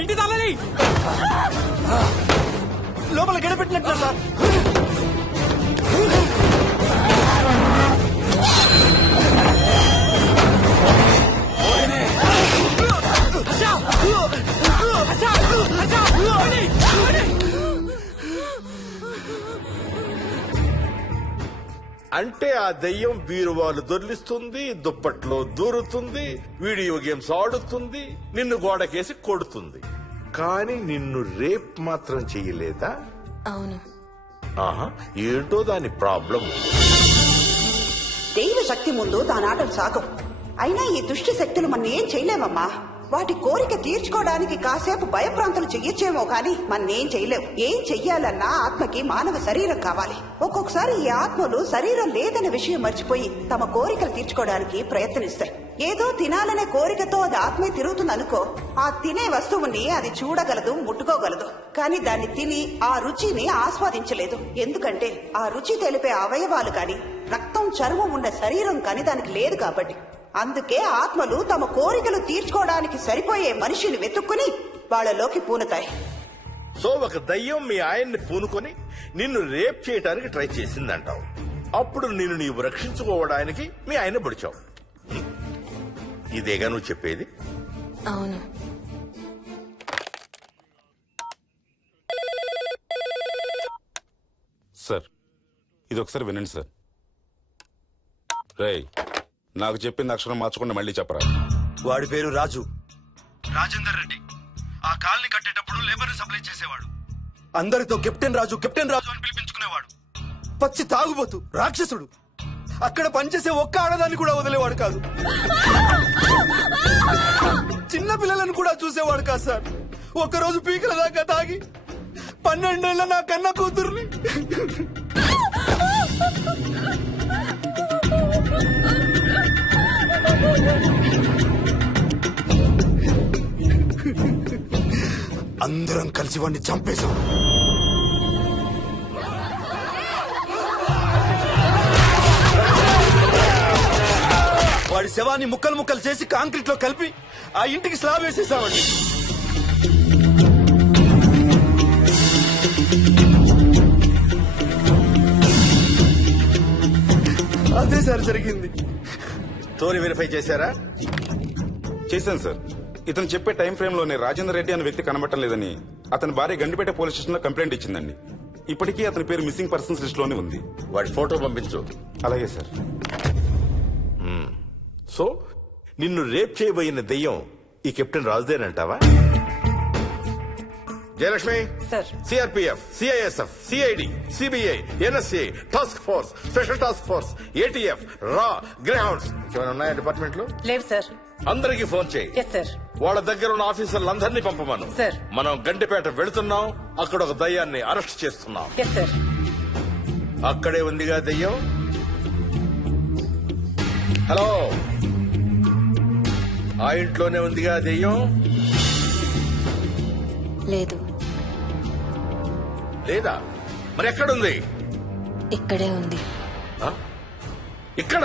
ఇంటి తాళాలి లోపల గడపెట్టినట్టు సార్. అంటే ఆ దెయ్యం బీరువాలు దొర్లిస్తుంది, దుప్పట్లో దూరుతుంది, వీడియో గేమ్స్ ఆడుతుంది, నిన్ను గోడకేసి కొడుతుంది. కానీ నిన్ను రేప్ మాత్రం చెయ్యలేదా? అవును. ఆహా, ఏంటో దాని ప్రాబ్లం. దైవ శక్తి ముందు దానాటలు సాగం. అయినా ఈ దుష్ట శక్తులు మన ఏం చేయలేమమ్మా. వాటి కోరిక తీర్చుకోవడానికి కాసేపు భయప్రాంతులు చెయ్యొచ్చేమో కానీ మన్నేం చేయలేవు. ఏం చెయ్యాలన్నా ఆత్మకి మానవ శరీరం కావాలి. ఒక్కొక్కసారి ఈ ఆత్మలు శరీరం లేదనే విషయం మర్చిపోయి తమ కోరికలు తీర్చుకోవడానికి ప్రయత్నిస్తాయి. ఏదో తినాలనే కోరికతో అది ఆత్మే తిరుగుతుందనుకో, ఆ తినే వస్తువుని అది చూడగలదు, ముట్టుకోగలదు. కానీ దాన్ని తిని ఆ రుచిని ఆస్వాదించలేదు. ఎందుకంటే ఆ రుచి తెలిపే అవయవాలు కాని, రక్తం చర్మం ఉన్న శరీరం కాని దానికి లేదు కాబట్టి. అందుకే ఆత్మలు తమ కోరికలు తీర్చుకోవడానికి సరిపోయే మనిషిని వెతుక్కుని వాళ్ళలోకి పూనుతాయి. సో ఒక దయ్యం మీ ఆయన్ని పూనుకొని నిన్ను రేప్ చేయడానికి ట్రై చేసిందంటావు. అప్పుడు నిన్ను నీవు రక్షించుకోవడానికి మీ ఆయన పొడిచావు. ఇదేగా నువ్వు చెప్పేది? అవును. సార్, ఇది ఒకసారి వినండి సార్. రేయ్, నాకు చెప్పింది అక్షరం మార్చకుండా మళ్ళీ చెప్పరా. వాడి పేరు రాజు, రాజేందర్ రెడ్డి. ఆ కాలనీ కట్టేటప్పుడు లేబర్ సప్లై చేసేవాడు. అందరితో కెప్టెన్ రాజు కెప్టెన్ రాజు అని పిలిపించుకునేవాడు. పచ్చి తాగుబోతు, రాక్షసుడు. అక్కడ పనిచేసే ఒక్క ఆడదాన్ని కూడా వదిలేవాడు కాదు. చిన్న పిల్లలను కూడా చూసేవాడు కాదు సార్. ఒక్కరోజు పీకల దాకా తాగి 12 ఏళ్ల నా కన్న కూతుర్ని అందరం కలిసి వాడిని చంపేశాం. వాడి శవాన్ని ముక్కలు ముక్కలు చేసి కాంక్రీట్ లో కలిపి ఆ ఇంటికి స్లాబ్ వేసేసామండి. అదే సార్ జరిగింది. స్టోరీ వెరిఫై చేశారా? చేశాను సార్. ఇతను చెప్పే టైం ఫ్రేమ్ లోనే రాజేందర్ రెడ్డి అనే వ్యక్తి కనబడటం లేదని అతని భార్య గండిపేట పోలీస్ స్టేషన్ లో కంప్లైంట్ ఇచ్చిందండి. ఇప్పటికీ అతని పేరు మిస్సింగ్ పర్సన్స్ లిస్ట్ లోనే ఉంది. వాడి ఫోటో పంపించు. అలాగే సార్. సో నిన్ను రేప్ చేయబోయిన దెయ్యం ఈ కెప్టెన్ రాజుదేనంటావా? Jayalakshmi, CRPF, CISF, CID, CBI, NSA, task force, special task force, ATF, రా, గ్రేహౌండ్స్ ఏమైనా ఉన్నాయా డిపార్ట్మెంట్ లో? లేవు సార్. అందరికీ ఫోన్ చేయి. Yes sir. వాళ్ళ దగ్గర ఉన్న ఆఫీసర్లందరినీ పంపమను. సార్. మనం గండిపేట వెళుతున్నాం. అక్కడ ఒక దయ్యాన్ని అరెస్ట్ చేస్తున్నాం. Yes sir. అక్కడే ఉందిగా దయ్యం. హలో, ఆ ఇంట్లోనే ఉందిగా దెయ్యం? లేదు. లేదా? మరి ఎక్కడుంది? ఇక్కడే ఉంది. ఆ? ఇక్కడ?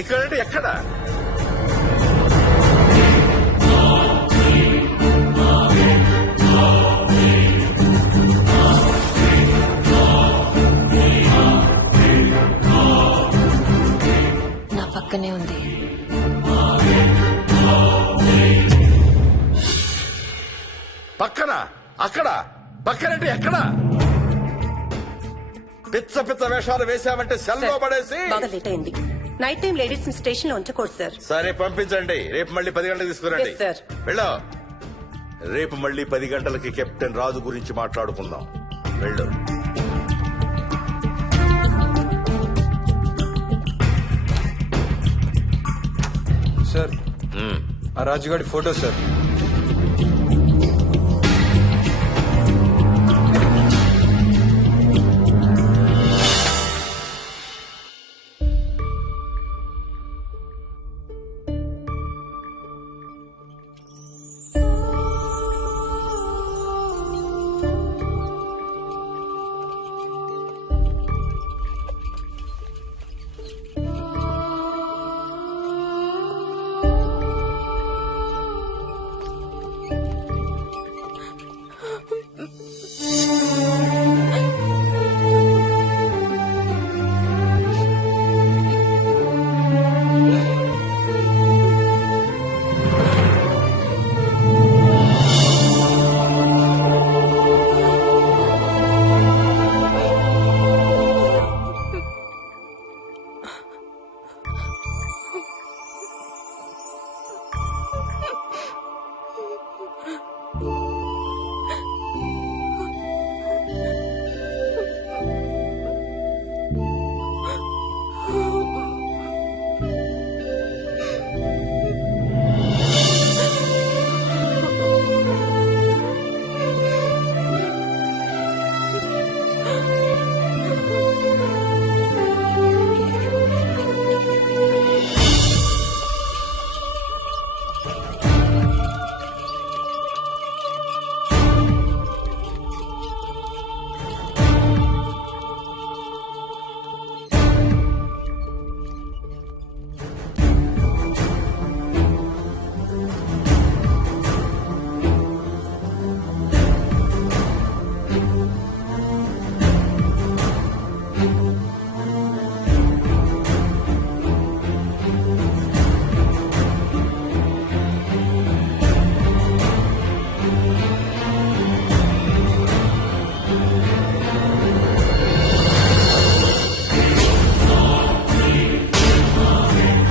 ఇక్కడంటే ఎక్కడ? నా పక్కనే ఉంది. పక్కన? అక్కడ? పక్కనంటే ఎక్కడ? పిచ్చ పిచ్చ వేషాలు వేశామంటే సెల్లో పడేసి. బాగా లేట్ అయింది. నైట్ టైం లేడీస్ ని స్టేషన్ లో ఉంచకూడదు సార్. సరే పంపించండి. రేపు మళ్ళీ 10 గంటలకు తీసుకురండి. Yes, sir. వెళ్ళు. రేపు మళ్ళీ 10 గంటలకి కెప్టెన్ రాజు గురించి మాట్లాడుకుందాం. వెళ్ళు. సార్, ఆ రాజుగాడి ఫోటో సార్.